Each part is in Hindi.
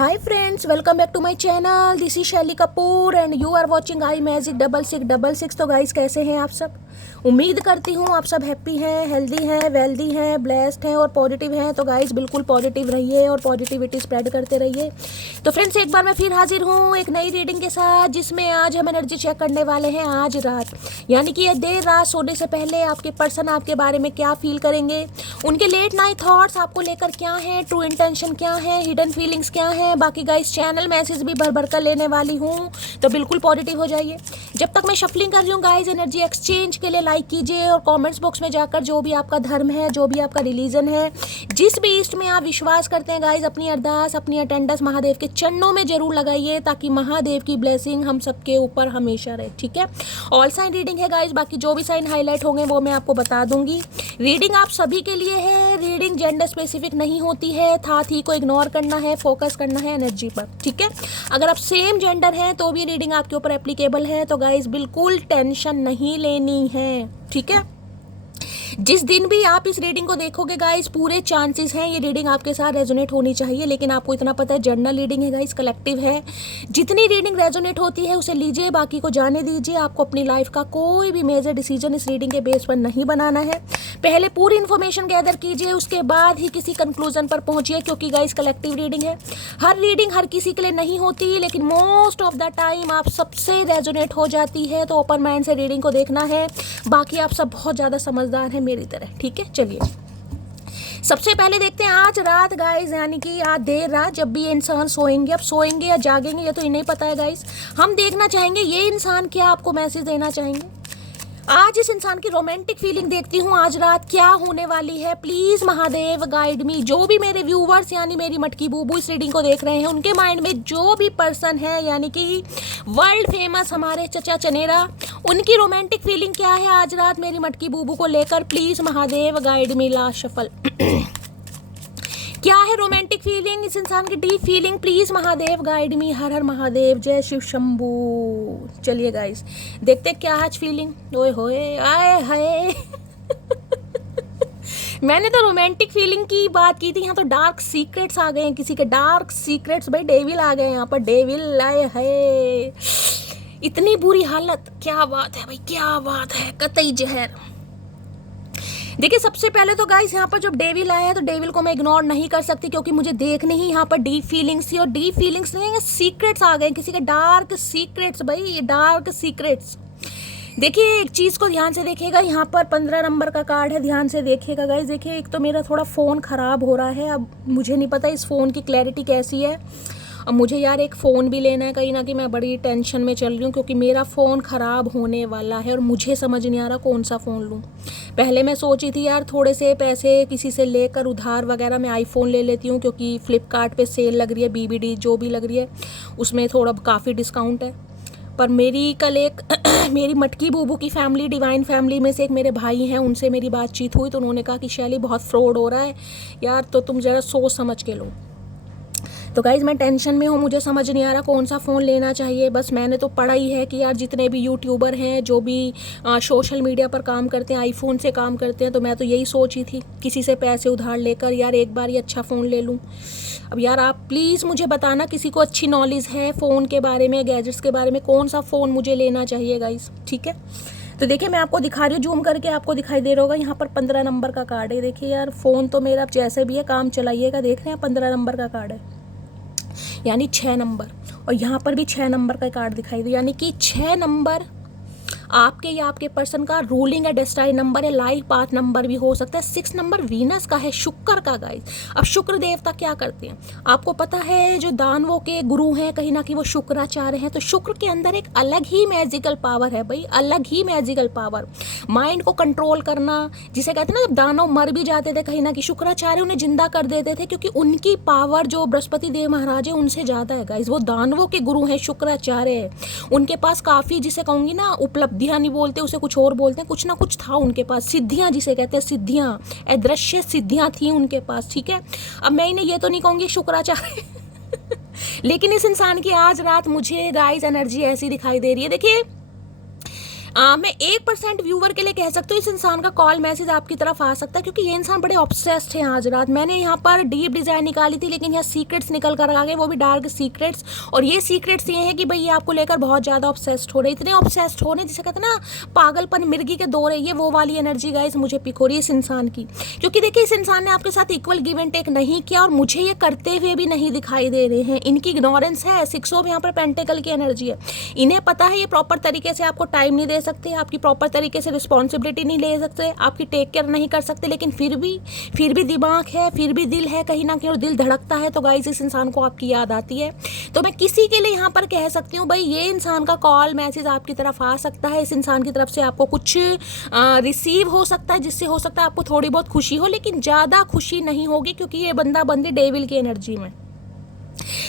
Hi friends, welcome back to my channel. This is Shaily Kapoor and you are watching I magic 6666। तो गाइस कैसे हैं आप सब? उम्मीद करती हूँ आप सब हैप्पी हैं, हेल्दी हैं, वेल्दी हैं, ब्लेस्ड हैं और पॉजिटिव हैं। तो गाइस बिल्कुल पॉजिटिव रहिए और पॉजिटिविटी स्प्रेड करते रहिए। तो फ्रेंड्स एक बार मैं फिर हाजिर हूँ एक नई रीडिंग के साथ, जिसमें आज हम एनर्जी चेक करने वाले हैं आज रात, यानी कि ये देर रात सोने से पहले आपके पर्सन आपके बारे में क्या फील करेंगे, उनके लेट नाइट थॉट्स आपको लेकर क्या हैं, ट्रू इंटेंशन क्या है, हिडन फीलिंग्स क्या है। बाकी गाइस चैनल मैसेज भी भर भर कर लेने वाली हूँ, तो बिल्कुल पॉजिटिव हो जाइए। जब तक मैं शफलिंग कर रही हूँ गाइस, एनर्जी एक्सचेंज के लिए लाइक कीजिए और कमेंट्स बॉक्स में जाकर जो भी आपका धर्म है, जो भी आपका रिलीजन है, जिस भी ईस्ट में आप विश्वास करते हैं गाइस, अपनी अरदास, अपनी अटेंडेंस महादेव के चरणों में जरूर लगाइए, ताकि महादेव की ब्लेसिंग हम सबके ऊपर हमेशा रहे। ठीक है, ऑल साइन रीडिंग है गाइस, बाकी जो भी साइन हाईलाइट होंगे वो मैं आपको बता दूंगी। रीडिंग आप सभी के लिए है, रीडिंग जेंडर स्पेसिफिक नहीं होती है, था थी को इग्नोर करना है, फोकस करना है एनर्जी पर। ठीक है, अगर आप सेम जेंडर हैं तो भी रीडिंग आपके ऊपर एप्लीकेबल है, तो गाइस बिल्कुल टेंशन नहीं लेनी है। ठीक है, जिस दिन भी आप इस रीडिंग को देखोगे गाइस, पूरे चांसेस हैं ये रीडिंग आपके साथ रेजोनेट होनी चाहिए। लेकिन आपको इतना पता है जर्नल रीडिंग है गाइस, कलेक्टिव है। जितनी रीडिंग रेजोनेट होती है उसे लीजिए, बाकी को जाने दीजिए। आपको अपनी लाइफ का कोई भी मेजर डिसीजन इस रीडिंग के बेस पर नहीं बनाना है। पहले पूरी इन्फॉर्मेशन गैदर कीजिए, उसके बाद ही किसी कंक्लूजन पर पहुंचिए, क्योंकि गाइस कलेक्टिव रीडिंग है। हर रीडिंग हर किसी के लिए नहीं होती, लेकिन मोस्ट ऑफ द टाइम आप सबसे रेजोनेट हो जाती है। तो ओपन माइंड से रीडिंग को देखना है। बाकी आप सब बहुत ज़्यादा समझदार हैं मेरी तरह। ठीक है, चलिए सबसे पहले देखते हैं आज रात गाइस, यानी कि आज देर रात जब भी ये इंसान सोएंगे, अब सोएंगे या जागेंगे ये तो इन्हें पता है गाइस। हम देखना चाहेंगे ये इंसान क्या आपको मैसेज देना चाहेंगे। आज इस इंसान की रोमांटिक फीलिंग देखती हूँ आज रात क्या होने वाली है। प्लीज महादेव गाइड मी। जो भी मेरे व्यूवर्स यानी मेरी मटकी बूबू इस रीडिंग को देख रहे हैं, उनके माइंड में जो भी पर्सन है, यानी कि वर्ल्ड फेमस हमारे चचा चनेरा, उनकी रोमांटिक फीलिंग क्या है आज रात मेरी मटकी बूबू को लेकर। Please Mahadev guide me. Last shuffle क्या है रोमांटिक फीलिंग, इस इंसान की deep feeling. Please Mahadev guide me. हर हर महादेव, जय शिव शंभू। चलिए गाइस देखते क्या आज फीलिंग। ओए होए आए हाय मैंने तो रोमांटिक फीलिंग की बात की थी, यहाँ तो डार्क सीक्रेट्स आ गए हैं किसी के। डार्क सीक्रेट्स भाई, डेविल आ गए यहाँ पर, डेविल आए है। इतनी बुरी हालत, क्या बात है भाई, क्या बात है, कतई जहर। देखिए सबसे पहले तो गाइस यहाँ पर जब डेविल आया है तो डेविल को मैं इग्नोर नहीं कर सकती, क्योंकि मुझे देखने ही यहाँ पर डीप फीलिंग्स थी। और डीप फीलिंग्स नहीं, सीक्रेट्स आ गए किसी के, डार्क सीक्रेट्स भाई, ये डार्क सीक्रेट्स। देखिए एक चीज़ को ध्यान से देखिएगा, यहाँ पर 15 नंबर का कार्ड है, ध्यान से देखिएगा गाइस। देखिए एक तो मेरा थोड़ा फ़ोन ख़राब हो रहा है, अब मुझे नहीं पता इस फ़ोन की क्लैरिटी कैसी है। अब मुझे यार एक फ़ोन भी लेना है, कहीं ना कहीं मैं बड़ी टेंशन में चल रही हूँ, क्योंकि मेरा फ़ोन ख़राब होने वाला है और मुझे समझ नहीं आ रहा कौन सा फ़ोन लूँ। पहले मैं सोची थी यार थोड़े से पैसे किसी से लेकर उधार वगैरह मैं आईफ़ोन ले लेती हूँ, क्योंकि फ़्लिपकार्ट पे सेल लग रही है, BBD जो भी लग रही है उसमें थोड़ा काफ़ी डिस्काउंट है। पर मेरी कल एक मेरी मटकी बूबू की फैमिली, डिवाइन फैमिली में से एक मेरे भाई हैं, उनसे मेरी बातचीत हुई, तो उन्होंने कहा कि शैली बहुत फ्रॉड हो रहा है यार, तो तुम ज़रा सोच समझ के लो। तो गाइज़ मैं टेंशन में हूँ, मुझे समझ नहीं आ रहा कौन सा फ़ोन लेना चाहिए। बस मैंने तो पढ़ा ही है कि यार जितने भी यूट्यूबर हैं, जो भी सोशल मीडिया पर काम करते हैं, आईफोन से काम करते हैं, तो मैं तो यही सोची थी किसी से पैसे उधार लेकर यार एक बार ये अच्छा फ़ोन ले लूँ। अब यार आप प्लीज़ मुझे बताना, किसी को अच्छी नॉलेज है फ़ोन के बारे में, गैजेट्स के बारे में, कौन सा फ़ोन मुझे लेना चाहिए गाइज़। ठीक है, तो देखिए मैं आपको दिखा रही हूँ, जूम करके आपको दिखाई दे रहा होगा, यहाँ पर 15 नंबर का कार्ड है। देखिए यार फ़ोन तो मेरा जैसे भी है काम चलाइएगा। देख रहे हैं 15 नंबर का कार्ड है, यानी 6 नंबर, और यहाँ पर भी 6 नंबर का कार्ड दिखाई दे, यानी कि 6 नंबर आपके या आपके पर्सन का रूलिंग या डेस्टाइन नंबर है, लाइफ पाथ नंबर भी हो सकता है। 6 नंबर वीनस का है, शुक्र का गाइस। अब शुक्र देवता क्या करते हैं आपको पता है, जो दानवों के गुरु हैं कहीं ना कहीं वो शुक्राचार्य हैं। तो शुक्र के अंदर एक अलग ही मैजिकल पावर है भाई, अलग ही मैजिकल पावर, माइंड को कंट्रोल करना, जिसे कहते हैं ना, जब दानव मर भी जाते थे कहीं ना कहीं शुक्राचार्य उन्हें जिंदा कर देते थे, क्योंकि उनकी पावर जो बृहस्पति देव महाराज है उनसे ज़्यादा है गाइस। वो दानवों के गुरु हैं, शुक्राचार्य है। उनके पास काफ़ी, जिसे कहूँगी ना, उपलब्धियाँ नहीं बोलते उसे, कुछ और बोलते हैं, कुछ ना कुछ था उनके पास, सिद्धियां जिसे कहते हैं, सिद्धियां, अदृश्य सिद्धियां थी उनके पास। ठीक है, अब मैं इन्हें ये तो नहीं कहूँगी शुक्राचार्य लेकिन इस इंसान की आज रात मुझे गाइस एनर्जी ऐसी दिखाई दे रही है। देखिए मैं 1% व्यूवर के लिए कह सकती हूँ इस इंसान का कॉल मैसेज आपकी तरफ आ सकता है, क्योंकि ये इंसान बड़े ऑब्सेस्ड हैं आज रात। मैंने यहाँ पर डीप डिज़ाइन निकाली थी, लेकिन यहाँ सीक्रेट्स निकल कर आ गए, वो भी डार्क सीक्रेट्स। और ये सीक्रेट्स ये हैं कि भाई ये आपको लेकर बहुत ज़्यादा ऑब्सेस्ड हो रहे, इतने ऑब्सेस्ड हो रहे जिसे कहते हैं ना पागलपन, मिर्गी के दौरे, ये वो वाली एनर्जी गाइस मुझे पिक हो रही है इस इंसान की। क्योंकि देखिए इस इंसान ने आपके साथ इक्वल गिव एंड टेक नहीं किया, और मुझे ये करते हुए भी नहीं दिखाई दे रहे हैं। इनकी इग्नोरेंस है। 6 ऑफ यहाँ पर पेंटिकल की एनर्जी है। इन्हें पता है ये प्रॉपर तरीके से आपको टाइम नहीं दे सकते, आपकी प्रॉपर तरीके से रिस्पॉन्सिबिलिटी नहीं ले सकते, आपकी टेक केयर नहीं कर सकते, लेकिन फिर भी दिमाग है, फिर भी दिल है कहीं ना कहीं, और दिल धड़कता है तो गाइस इस इंसान को आपकी याद आती है। तो मैं किसी के लिए यहाँ पर कह सकती हूँ भाई ये इंसान का कॉल मैसेज आपकी तरफ आ सकता है। इस इंसान की तरफ से आपको कुछ रिसीव हो सकता है, जिससे हो सकता है आपको थोड़ी बहुत खुशी हो, लेकिन ज़्यादा खुशी नहीं होगी, क्योंकि ये बंदा बंदी डेविल की एनर्जी में।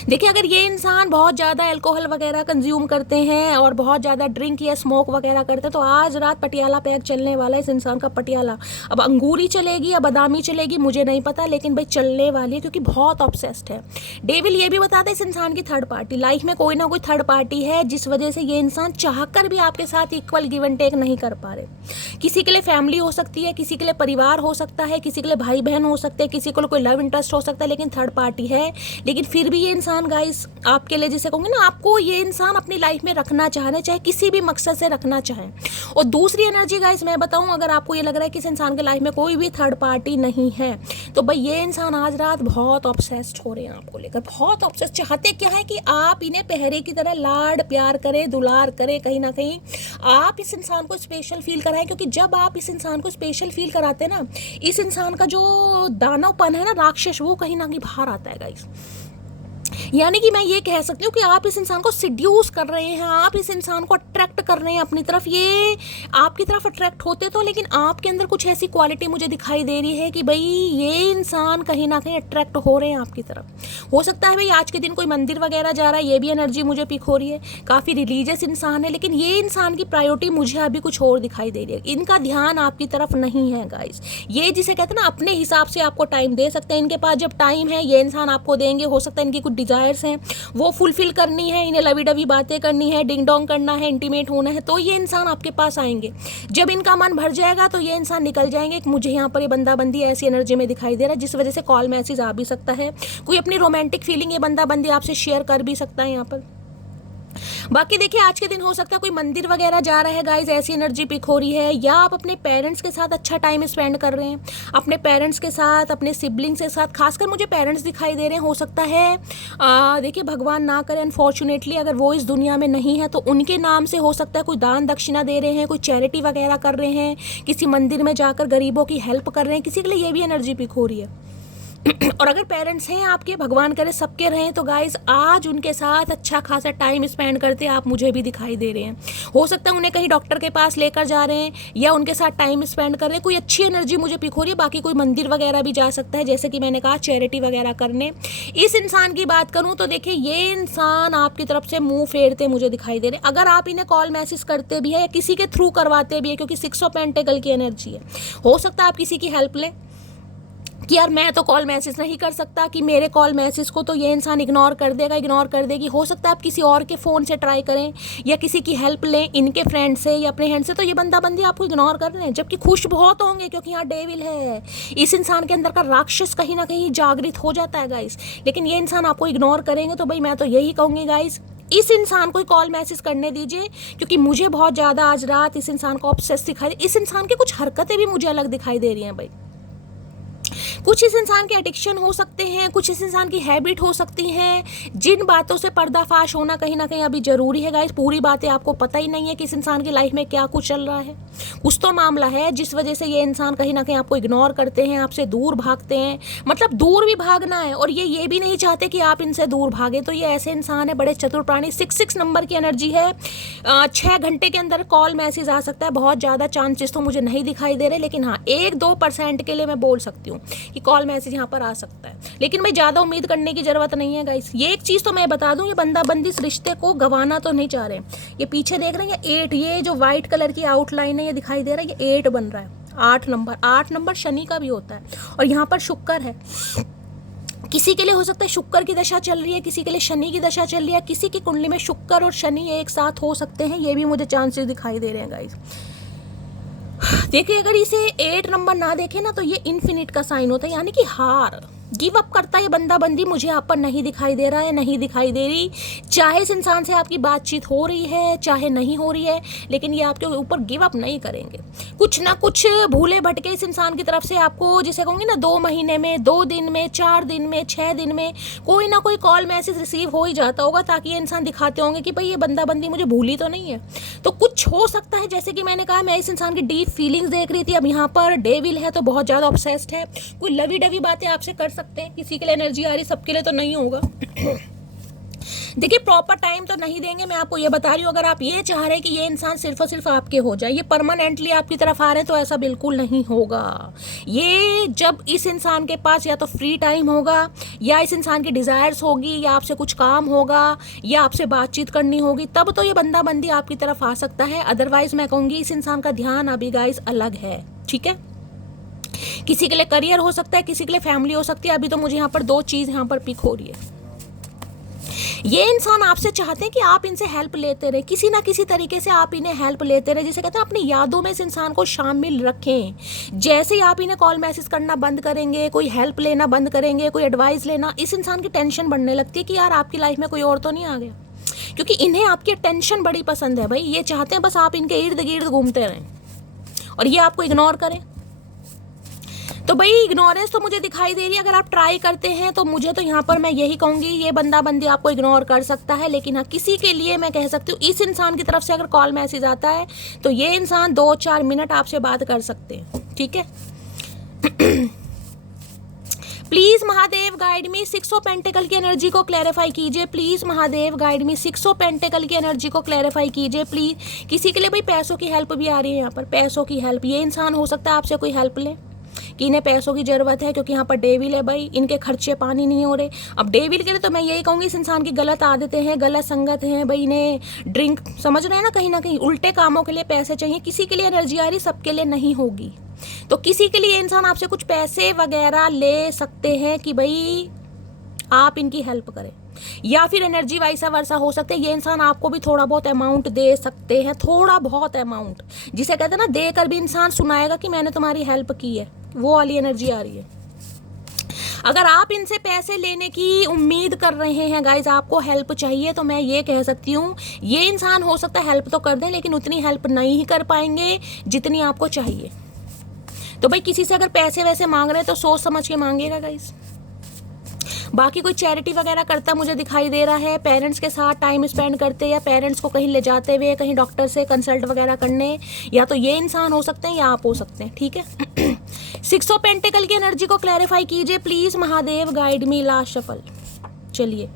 देखिए अगर ये इंसान बहुत ज़्यादा अल्कोहल वगैरह कंज्यूम करते हैं और बहुत ज़्यादा ड्रिंक या स्मोक वगैरह करते हैं, तो आज रात पटियाला पैक चलने वाला है इस इंसान का। पटियाला अब अंगूरी चलेगी या बादामी चलेगी मुझे नहीं पता, लेकिन भाई चलने वाली है, क्योंकि बहुत ऑब्सेस्ड है। डेविल ये भी बताता है इस इंसान की थर्ड पार्टी, लाइफ में कोई ना कोई थर्ड पार्टी है, जिस वजह से ये इंसान चाहकर भी आपके साथ इक्वल गिव एंड टेक नहीं कर पा रहे। किसी के लिए फैमिली हो सकती है, किसी के लिए परिवार हो सकता है, किसी के लिए भाई बहन हो सकते हैं, किसी को कोई लव इंटरेस्ट हो सकता है, लेकिन थर्ड पार्टी है। लेकिन फिर भी ये इंसान गाइस आपके लिए, जिसे कहूँगी ना, आपको ये इंसान अपनी लाइफ में रखना चाहना, चाहे किसी भी मकसद से रखना चाहे। और दूसरी एनर्जी गाइस मैं बताऊँ, अगर आपको ये लग रहा है कि इस इंसान के लाइफ में कोई भी थर्ड पार्टी नहीं है, तो भाई ये इंसान आज रात बहुत ऑब्सेस्ड हो रहे हैं आपको लेकर, बहुत ऑब्सेस्ड। चाहते क्या है कि आप इन्हें पहरे की तरह लाड प्यार करें, दुलार करें, कहीं ना कहीं आप इस इंसान को स्पेशल फील कराएं, क्योंकि जब आप इस इंसान को स्पेशल फील कराते हैं ना, इस इंसान का जो दानवपन है ना, राक्षस, वो कहीं ना कहीं बाहर आता है गाइस। यानी कि मैं ये कह सकती हूँ कि आप इस इंसान को सिड्यूस कर रहे हैं, आप इस इंसान को अट्रैक्ट कर रहे हैं अपनी तरफ। ये आपकी तरफ अट्रैक्ट होते तो, लेकिन आपके अंदर कुछ ऐसी क्वालिटी मुझे दिखाई दे रही है कि भाई ये इंसान कहीं ना कहीं अट्रैक्ट हो रहे हैं आपकी तरफ। हो सकता है भाई आज के दिन कोई मंदिर वगैरह जा रहा है, ये भी एनर्जी मुझे पिक हो रही है। काफ़ी रिलीजियस इंसान है, लेकिन ये इंसान की प्रायोरिटी मुझे अभी कुछ और दिखाई दे रही है। इनका ध्यान आपकी तरफ नहीं है गाइस। ये जिसे कहते हैं ना, अपने हिसाब से आपको टाइम दे सकते हैं। इनके पास जब टाइम है ये इंसान आपको देंगे। हो सकता है इनकी कुछ डिजायर्स हैं वो फुलफिल करनी है, इन्हें लवी डवी बातें करनी है, डिंग डोंग करना है, इंटीमेट होना है, तो ये इंसान आपके पास आएंगे। जब इनका मन भर जाएगा तो ये इंसान निकल जाएंगे। मुझे यहाँ पर ये बंदा बंदी ऐसी एनर्जी में दिखाई दे रहा है, जिस वजह से कॉल मैसेज आ भी सकता है। कोई अपनी रोमांटिक फीलिंग ये बंदा बंदी आपसे शेयर कर भी सकता है यहाँ पर। बाकी देखिए आज के दिन हो सकता है कोई मंदिर वगैरह जा रहा है गाइज, ऐसी एनर्जी पिक हो रही है। या आप अपने पेरेंट्स के साथ अच्छा टाइम स्पेंड कर रहे हैं, अपने पेरेंट्स के साथ, अपने सिबलिंग्स के साथ। खासकर मुझे पेरेंट्स दिखाई दे रहे हैं। हो सकता है देखिए भगवान ना करे अनफॉर्चुनेटली अगर वो इस दुनिया में नहीं है, तो उनके नाम से हो सकता है कोई दान दक्षिणा दे रहे हैं, कोई चैरिटी वगैरह कर रहे हैं, किसी मंदिर में जाकर गरीबों की हेल्प कर रहे हैं। किसी के लिए ये भी एनर्जी पिक हो रही है। और अगर पेरेंट्स हैं आपके, भगवान करे सबके रहें, तो गाइज आज उनके साथ अच्छा खासा टाइम स्पेंड करते आप मुझे भी दिखाई दे रहे हैं। हो सकता है उन्हें कहीं डॉक्टर के पास लेकर जा रहे हैं, या उनके साथ टाइम स्पेंड कर रहे हैं। कोई अच्छी एनर्जी मुझे पिक हो रही है। बाकी कोई मंदिर वगैरह भी जा सकता है, जैसे कि मैंने कहा चैरिटी वगैरह करने। इस इंसान की बात करूँ तो देखिए ये इंसान आपकी तरफ से मुंह फेरते मुझे दिखाई दे रहे हैं। अगर आप इन्हें कॉल मैसेज करते भी है या किसी के थ्रू करवाते भी है, क्योंकि 6 ऑफ पेंटिकल की एनर्जी है, हो सकता है आप किसी की हेल्प लें कि यार मैं तो कॉल मैसेज नहीं कर सकता, कि मेरे कॉल मैसेज को तो ये इंसान इग्नोर कर देगा, इग्नोर कर देगी। हो सकता है आप किसी और के फ़ोन से ट्राई करें या किसी की हेल्प लें, इनके फ्रेंड से या अपने हैंड से, तो ये बंदा बंदी आपको इग्नोर कर रहे हैं, जबकि खुश बहुत होंगे, क्योंकि यहाँ डेविल है। इस इंसान के अंदर का राक्षस कहीं ना कहीं जागृत हो जाता है गाइस। लेकिन ये इंसान आपको इग्नोर करेंगे, तो भाई मैं तो यही कहूँगी गाइस, इस इंसान को कॉल मैसेज करने दीजिए, क्योंकि मुझे बहुत ज़्यादा आज रात इस इंसान को ऑब्सेस दिखाई। इस इंसान की कुछ हरकतें भी मुझे अलग दिखाई दे रही हैं भाई। कुछ इस इंसान के एडिक्शन हो सकते हैं, कुछ इस इंसान की हैबिट हो सकती हैं, जिन बातों से पर्दाफाश होना कहीं ना कहीं अभी ज़रूरी है गाइस। पूरी बातें आपको पता ही नहीं है कि इस इंसान की लाइफ में क्या कुछ चल रहा है। कुछ तो मामला है जिस वजह से ये इंसान कहीं ना कहीं आपको इग्नोर करते हैं, आपसे दूर भागते हैं। मतलब दूर भी भागना है, और ये भी नहीं चाहते कि आप इनसे दूर भागे। तो ये ऐसे इंसान है, बड़े चतुर प्राणी। 6 नंबर की एनर्जी है। 6 घंटे के अंदर कॉल मैसेज आ सकता है। बहुत ज़्यादा चांसेस तो मुझे नहीं दिखाई दे रहे, लेकिन हाँ 1-2% के लिए मैं बोल सकती हूँ कि कॉल मैसेज यहाँ पर आ सकता है। लेकिन भाई ज़्यादा उम्मीद करने की ज़रूरत नहीं है गाइस। ये एक चीज़ तो मैं बता दूँ, ये बंदा बंदी इस रिश्ते को गंवाना तो नहीं चाह रहे। ये पीछे देख रहे हैं, ये 8, ये जो वाइट कलर की आउटलाइन है ये दिखाई दे रहा है, ये 8 बन रहा है। 8 नंबर शनि का भी होता है, और यहाँ पर शुक्र है। किसी के लिए हो सकता है शुक्र की दशा चल रही है, किसी के लिए शनि की दशा चल रही है, किसी की कुंडली में शुक्र और शनि एक साथ हो सकते हैं, ये भी मुझे चांसेस दिखाई दे रहे हैं गाइस। देखिए अगर इसे 8 नंबर ना देखे ना तो ये इन्फिनिट का साइन होता है, यानी कि हार, गिव अप करता है ये बंदा बंदी, मुझे आप पर नहीं दिखाई दे रहा है, नहीं दिखाई दे रही। चाहे इस इंसान से आपकी बातचीत हो रही है चाहे नहीं हो रही है, लेकिन ये आपके ऊपर गिव अप नहीं करेंगे। कुछ ना कुछ भूले भटके इस इंसान की तरफ से आपको, जिसे कहूँगी ना 2 महीने में, 2 दिन में, 4 दिन में, 6 दिन में कोई ना कोई कॉल मैसेज रिसीव हो ही जाता होगा, ताकि ये इंसान दिखाते होंगे कि भाई ये बंदा बंदी मुझे भूली तो नहीं है। तो कुछ हो सकता है, जैसे कि मैंने कहा मैं इस इंसान की डीप फीलिंग्स देख रही थी। अब यहाँ पर डेविल है तो बहुत ज़्यादा ऑब्सेस्ड है, कोई लवी डवी बातें आपसे कर सकते हैं। किसी के लिए एनर्जी आ रही, सबके लिए तो नहीं होगा। देखिए प्रॉपर टाइम तो नहीं देंगे, मैं आपको ये बता रही हूँ। अगर आप ये चाह रहे हैं कि ये इंसान सिर्फ और सिर्फ आपके हो जाए, ये परमानेंटली आपकी तरफ आ रहे हैं, तो ऐसा बिल्कुल नहीं होगा। ये जब इस इंसान के पास या तो फ्री टाइम होगा, या इस इंसान की डिज़ायर्स होगी, या आपसे कुछ काम होगा, या आपसे बातचीत करनी होगी, तब तो ये बंदा बंदी आपकी तरफ आ सकता है। अदरवाइज मैं कहूँगी इस इंसान का ध्यान अभी गाइस अलग है, ठीक है। किसी के लिए करियर हो सकता है, किसी के लिए फैमिली हो सकती है। अभी तो मुझे यहाँ पर 2 चीज़ यहाँ पर पिक हो रही है। ये इंसान आपसे चाहते हैं कि आप इनसे हेल्प लेते रहे, किसी ना किसी तरीके से आप इन्हें हेल्प लेते रहे। जिसे कहते हैं अपनी यादों में इस इंसान को शामिल रखें। जैसे ही आप इन्हें कॉल मैसेज करना बंद करेंगे, कोई हेल्प लेना बंद करेंगे, कोई एडवाइस लेना, इस इंसान की टेंशन बढ़ने लगती है कि यार आपकी लाइफ में कोई और तो नहीं आ गया, क्योंकि इन्हें आपकी टेंशन बड़ी पसंद है भाई। ये चाहते हैं बस आप इनके इर्द गिर्द घूमते रहें और ये आपको इग्नोर करें। तो भाई इग्नोरेंस तो मुझे दिखाई दे रही है। अगर आप ट्राई करते हैं तो मुझे तो यहाँ पर मैं यही कहूँगी, ये बंदा बंदी आपको इग्नोर कर सकता है। लेकिन हाँ, किसी के लिए मैं कह सकती हूँ इस इंसान की तरफ से अगर कॉल मैसेज आता है तो ये इंसान 2-4 मिनट आपसे बात कर सकते हैं, ठीक है। Please Mahadev guide me 6 of pentacle की एनर्जी को क्लैरिफाई कीजिए। Please Mahadev guide me 6 of pentacle की एनर्जी को क्लैरिफाई कीजिए प्लीज। किसी के लिए भाई पैसों की हेल्प भी आ रही है यहाँ पर, पैसों की हेल्प। ये इंसान हो सकता है आपसे कोई हेल्प ले कि इन्हें पैसों की ज़रूरत है, क्योंकि यहाँ पर डेविल है भाई, इनके खर्चे पानी नहीं हो रहे। अब डेविल के लिए तो मैं यही कहूँगी इस इंसान की गलत आदतें हैं, गलत संगत हैं भाई। इन्हें ड्रिंक, समझ रहे हैं ना कहीं उल्टे कामों के लिए पैसे चाहिए। किसी के लिए एनर्जी आ रही, सबके लिए नहीं होगी। तो किसी के लिए इंसान आपसे कुछ पैसे वगैरह ले सकते हैं कि भाई आप इनकी हेल्प करें, या फिर एनर्जी वाइसा वर्सा हो सकते हैं। ये इंसान आपको भी थोड़ा बहुत अमाउंट दे सकते हैं, थोड़ा बहुत अमाउंट, जिसे कहते हैं ना देकर भी इंसान सुनाएगा कि मैंने तुम्हारी हेल्प की है, वो वाली एनर्जी आ रही है। अगर आप इनसे पैसे लेने की उम्मीद कर रहे हैं गाइज, आपको हेल्प चाहिए, तो मैं ये कह सकती हूँ ये इंसान हो सकता है हेल्प तो कर दें, लेकिन उतनी हेल्प नहीं कर पाएंगे जितनी आपको चाहिए। तो भाई किसी से अगर पैसे वैसे मांग रहे हैं तो सोच समझ के मांगिएगा गाइज। बाकी कोई चैरिटी वगैरह करता मुझे दिखाई दे रहा है, पेरेंट्स के साथ टाइम स्पेंड करते, या पेरेंट्स को कहीं ले जाते हुए कहीं डॉक्टर से कंसल्ट वगैरह करने, या तो ये इंसान हो सकते हैं या आप हो सकते हैं, ठीक है। 6 ऑफ पेंटिकल की एनर्जी को क्लैरिफाई कीजिए please Mahadev guide me. Last shuffle, चलिए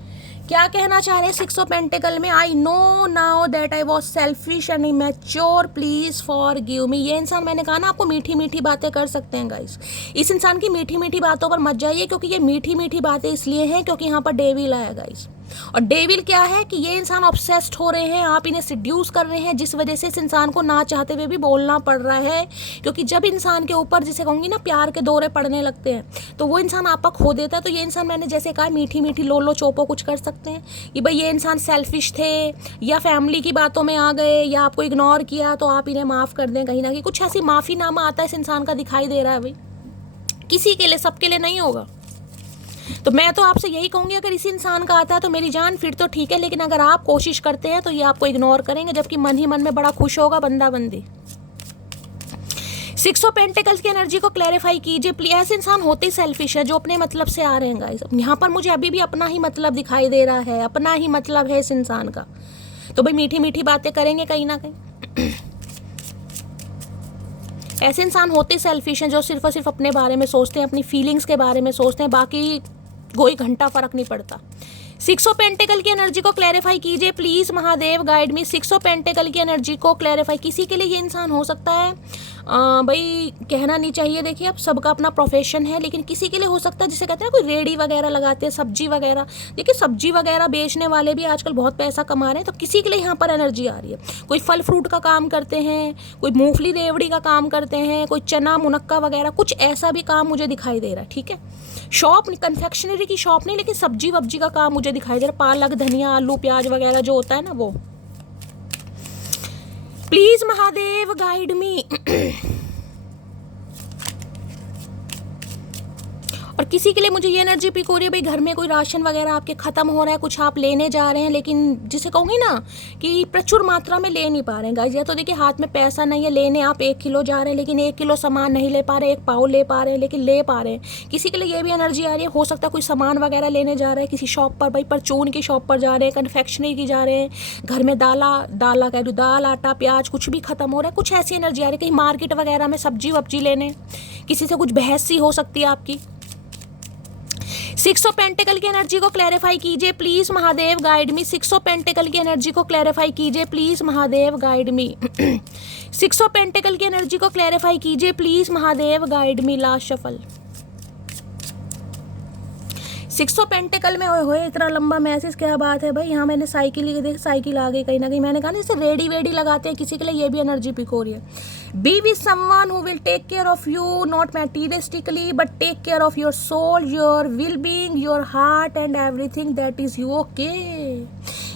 क्या कहना चाह रहे हैं 6 ऑफ पेंटिकल में। I know now that I was selfish and immature, please for give me. ये इंसान, मैंने कहा ना आपको मीठी मीठी बातें कर सकते हैं गाइस। इस इंसान की मीठी मीठी बातों पर मत जाइए, क्योंकि ये मीठी मीठी बातें इसलिए हैं क्योंकि यहाँ पर डेविल आया गाइस। और डेविल क्या है कि ये इंसान ऑब्सेस्ड हो रहे हैं, आप इन्हें सिड्यूस कर रहे हैं, जिस वजह से इस इंसान को ना चाहते हुए भी बोलना पड़ रहा है। क्योंकि जब इंसान के ऊपर, जिसे कहूँगी ना, प्यार के दौरे पड़ने लगते हैं तो वो इंसान आपका खो देता है। तो ये इंसान, मैंने जैसे कहा, मीठी मीठी लोलो चोपो कुछ कर सकते हैं कि भाई ये इंसान सेल्फिश थे, या फैमिली की बातों में आ गए, या आपको इग्नोर किया, तो आप इन्हें माफ़ कर दें। कहीं ना कहीं कुछ ऐसी माफ़ीनामा आता है इस इंसान का, दिखाई दे रहा है भाई। किसी के लिए, सबके लिए नहीं होगा। तो मैं तो आपसे यही कहूँगी, अगर इसी इंसान का आता है तो मेरी जान फिर तो ठीक है, लेकिन अगर आप कोशिश करते हैं तो ये आपको इग्नोर करेंगे, जबकि मन ही मन में बड़ा खुश होगा बंदा बंदी। 6 ऑफ पेंटिकल्स की एनर्जी को क्लैरिफाई कीजिए प्लीज। ऐसे इंसान होते ही सेल्फिश है जो अपने मतलब से आ रहे हैं गाइस। यहाँ पर मुझे अभी भी अपना ही मतलब दिखाई दे रहा है, अपना ही मतलब है इस इंसान का। तो भाई मीठी मीठी बातें करेंगे कहीं ना कहीं। ऐसे इंसान होते सेल्फिश हैं जो सिर्फ और सिर्फ अपने बारे में सोचते हैं, अपनी फीलिंग्स के बारे में सोचते हैं, बाकी कोई घंटा फर्क नहीं पड़ता। 6 ऑफ पेंटिकल की एनर्जी को क्लैरिफाई कीजिए please Mahadev guide me. 6 of pentacle की एनर्जी को क्लैरिफाई। किसी के लिए ये इंसान हो सकता है भाई कहना नहीं चाहिए, देखिए अब सबका अपना प्रोफेशन है, लेकिन किसी के लिए हो सकता है, जिसे कहते हैं कोई रेडी वगैरह लगाते हैं, सब्जी वगैरह, देखिए सब्जी वगैरह बेचने वाले भी आजकल बहुत पैसा कमा रहे हैं, तो किसी के लिए यहाँ पर एनर्जी आ रही है। कोई फल फ्रूट का काम करते हैं, कोई मूंगफली रेवड़ी का काम करते हैं, कोई चना मुनक्का वगैरह, कुछ ऐसा भी काम मुझे दिखाई दे रहा है, ठीक है। शॉप कन्फेक्शनरी की शॉप नहीं, लेकिन सब्जी वब्जी का काम मुझे दिखाई दे रहा है, पालक धनिया आलू प्याज वगैरह जो होता है ना वो। प्लीज महादेव गाइड मी। और किसी के लिए मुझे ये एनर्जी पिक हो रही है, भाई घर में कोई राशन वगैरह आपके ख़त्म हो रहा है, कुछ आप लेने जा रहे हैं, लेकिन जिसे कहूँगी ना कि प्रचुर मात्रा में ले नहीं पा रहे हैं गाइस। या तो देखिए हाथ में पैसा नहीं है, लेने आप 1 किलो जा रहे हैं, लेकिन 1 किलो सामान नहीं ले पा रहे, 1 पाव ले पा रहे हैं, लेकिन ले पा रहे हैं। किसी के लिए ये भी एनर्जी आ रही है, हो सकता है कोई सामान वगैरह लेने जा रहे हैं किसी शॉप पर, भाई परचून की शॉप पर जा रहे हैं, कन्फेक्शनरी की जा रहे हैं, घर में दाल आटा प्याज कुछ भी खत्म हो रहा है, कुछ ऐसी एनर्जी आ रही है, कहीं मार्केट वगैरह में सब्जी वब्जी लेने, किसी से कुछ बहस सी हो सकती है आपकी। 6 ऑफ पेंटिकल की एनर्जी को क्लैरिफाई कीजिए please Mahadev guide me. 6 of pentacle की एनर्जी को क्लैरिफाई कीजिए please Mahadev guide me. 6 of pentacle की एनर्जी को क्लैरिफाई कीजिए please Mahadev guide me. Last shuffle. 6 of pentacle में होए इतना लंबा मैसेज, क्या बात है भाई। यहाँ मैंने साइकिल देख, साइकिल आ गई कहीं ना कहीं। मैंने कहा ना इसे रेडी वेडी लगाते हैं, किसी के लिए ये भी एनर्जी पिक हो रही है। Be with someone who will take care of you, not materialistically but take care of your soul, your well being, your heart and everything that is you okay.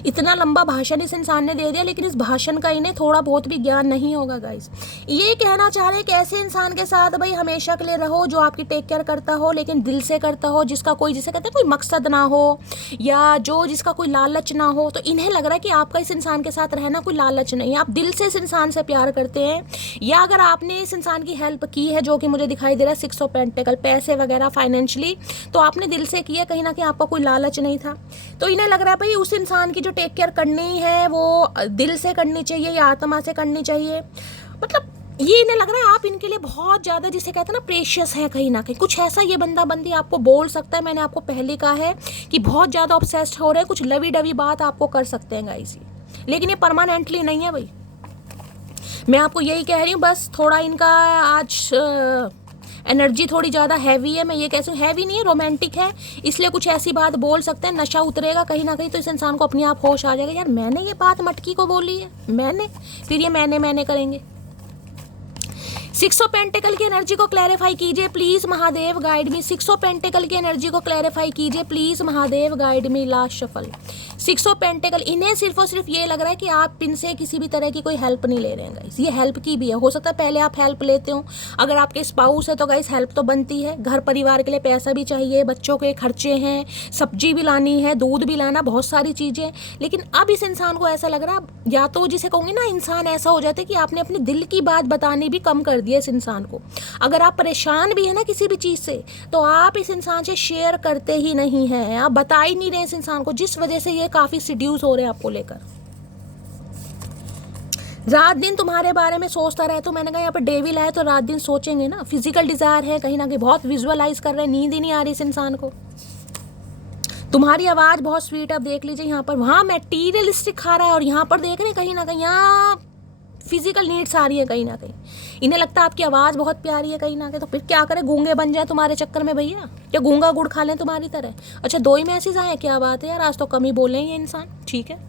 इतना लंबा भाषण इस इंसान ने दे दिया, लेकिन इस भाषण का इन्हें थोड़ा बहुत भी ज्ञान नहीं होगा गाइस। ये कहना चाह रहे हैं कि ऐसे इंसान के साथ भाई हमेशा के लिए रहो जो आपकी टेक केयर करता हो, लेकिन दिल से करता हो, जिसका कोई, जिसे कहते हैं कोई मकसद ना हो, या जो जिसका कोई लालच ना हो। तो इन्हें लग रहा है कि आपका इस इंसान के साथ रहना कोई लालच नहीं है, आप दिल से इस इंसान से प्यार करते हैं। या अगर आपने इस इंसान की हेल्प की है, जो कि मुझे दिखाई दे रहा है 6 ऑफ पेंटिकल, पैसे वगैरह फाइनेंशियली, तो आपने दिल से किया, कहीं ना कहीं आपका कोई लालच नहीं था। तो इन्हें लग रहा है भाई उस इंसान की जो टेक केयर करनी है वो दिल से करनी चाहिए या आत्मा से करनी चाहिए। मतलब ये इन्हें लग रहा है आप इनके लिए बहुत ज़्यादा, जिसे कहते हैं ना प्रेशियस है कहीं ना कहीं, कुछ ऐसा ये बंदा बंदी आपको बोल सकता है। मैंने आपको पहले कहा है कि बहुत ज़्यादा ऑब्सेस्ड हो रहे हैं, कुछ लवी डवी बात आपको कर सकते हैं गाइस, लेकिन ये परमानेंटली नहीं है भाई। मैं आपको यही कह रही हूँ, बस थोड़ा इनका आज एनर्जी थोड़ी ज़्यादा हैवी है। मैं ये कैसे, हैवी नहीं है, रोमांटिक है, इसलिए कुछ ऐसी बात बोल सकते हैं। नशा उतरेगा कहीं ना कहीं तो इस इंसान को अपने आप होश आ जाएगा, यार मैंने ये बात मटकी को बोली है, मैंने, फिर ये मैंने करेंगे। 6 ऑफ पेंटिकल की एनर्जी को क्लैरिफाई कीजिए please Mahadev guide me. 6 of pentacle की एनर्जी को क्लैरिफाई कीजिए please Mahadev guide me. Last shuffle. 6 of pentacle, इन्हें सिर्फ और सिर्फ ये लग रहा है कि आप इनसे किसी भी तरह की कोई हेल्प नहीं ले रहे हैं गाइस। ये हेल्प की भी है, हो सकता है पहले आप हेल्प लेते हो। अगर आपके स्पाउस है तो गाइस हेल्प तो बनती है, घर परिवार के लिए पैसा भी चाहिए, बच्चों के खर्चे हैं, सब्जी भी लानी है, दूध भी लाना, बहुत सारी चीज़ें। लेकिन अब इस इंसान को ऐसा लग रहा है, या तो जिसे कहूँगी ना इंसान ऐसा हो जाता है कि आपने अपने दिल की बात बतानी भी कम कर दी है इस इंसान को। अगर आप परेशान भी है ना किसी भी चीज़ से, तो आप इस इंसान से शेयर करते ही नहीं हैं, आप बता ही नहीं रहे इस इंसान को, जिस वजह से ये काफ़ी सिड्यूस हो रहे हैं आपको लेकर। रात दिन तुम्हारे बारे में सोचता रहे, तो मैंने कहा यहाँ पर डेविल आए तो रात दिन सोचेंगे ना। फिजिकल डिजायर है कहीं ना कहीं, बहुत विजुअलाइज कर रहे हैं, नींद ही नहीं आ रही इस इंसान को। तुम्हारी आवाज़ बहुत स्वीट है, आप देख लीजिए यहाँ पर, वहाँ मैटीरियलिस्टिक खा रहा है, और यहाँ पर देख रहे हैं कहीं ना कहीं यहाँ फिजिकल नीड्स आ रही है कहीं ना कहीं। इन्हें लगता है आपकी आवाज़ बहुत प्यारी है कहीं ना कहीं, तो फिर क्या करें, गूंगे बन जाए तुम्हारे चक्कर में भैया, या गूंगा गुड़ खा लें तुम्हारी तरह। अच्छा 2 ही मैसेज आए, क्या बात है यार, आज तो कम ही बोले ये इंसान, ठीक है।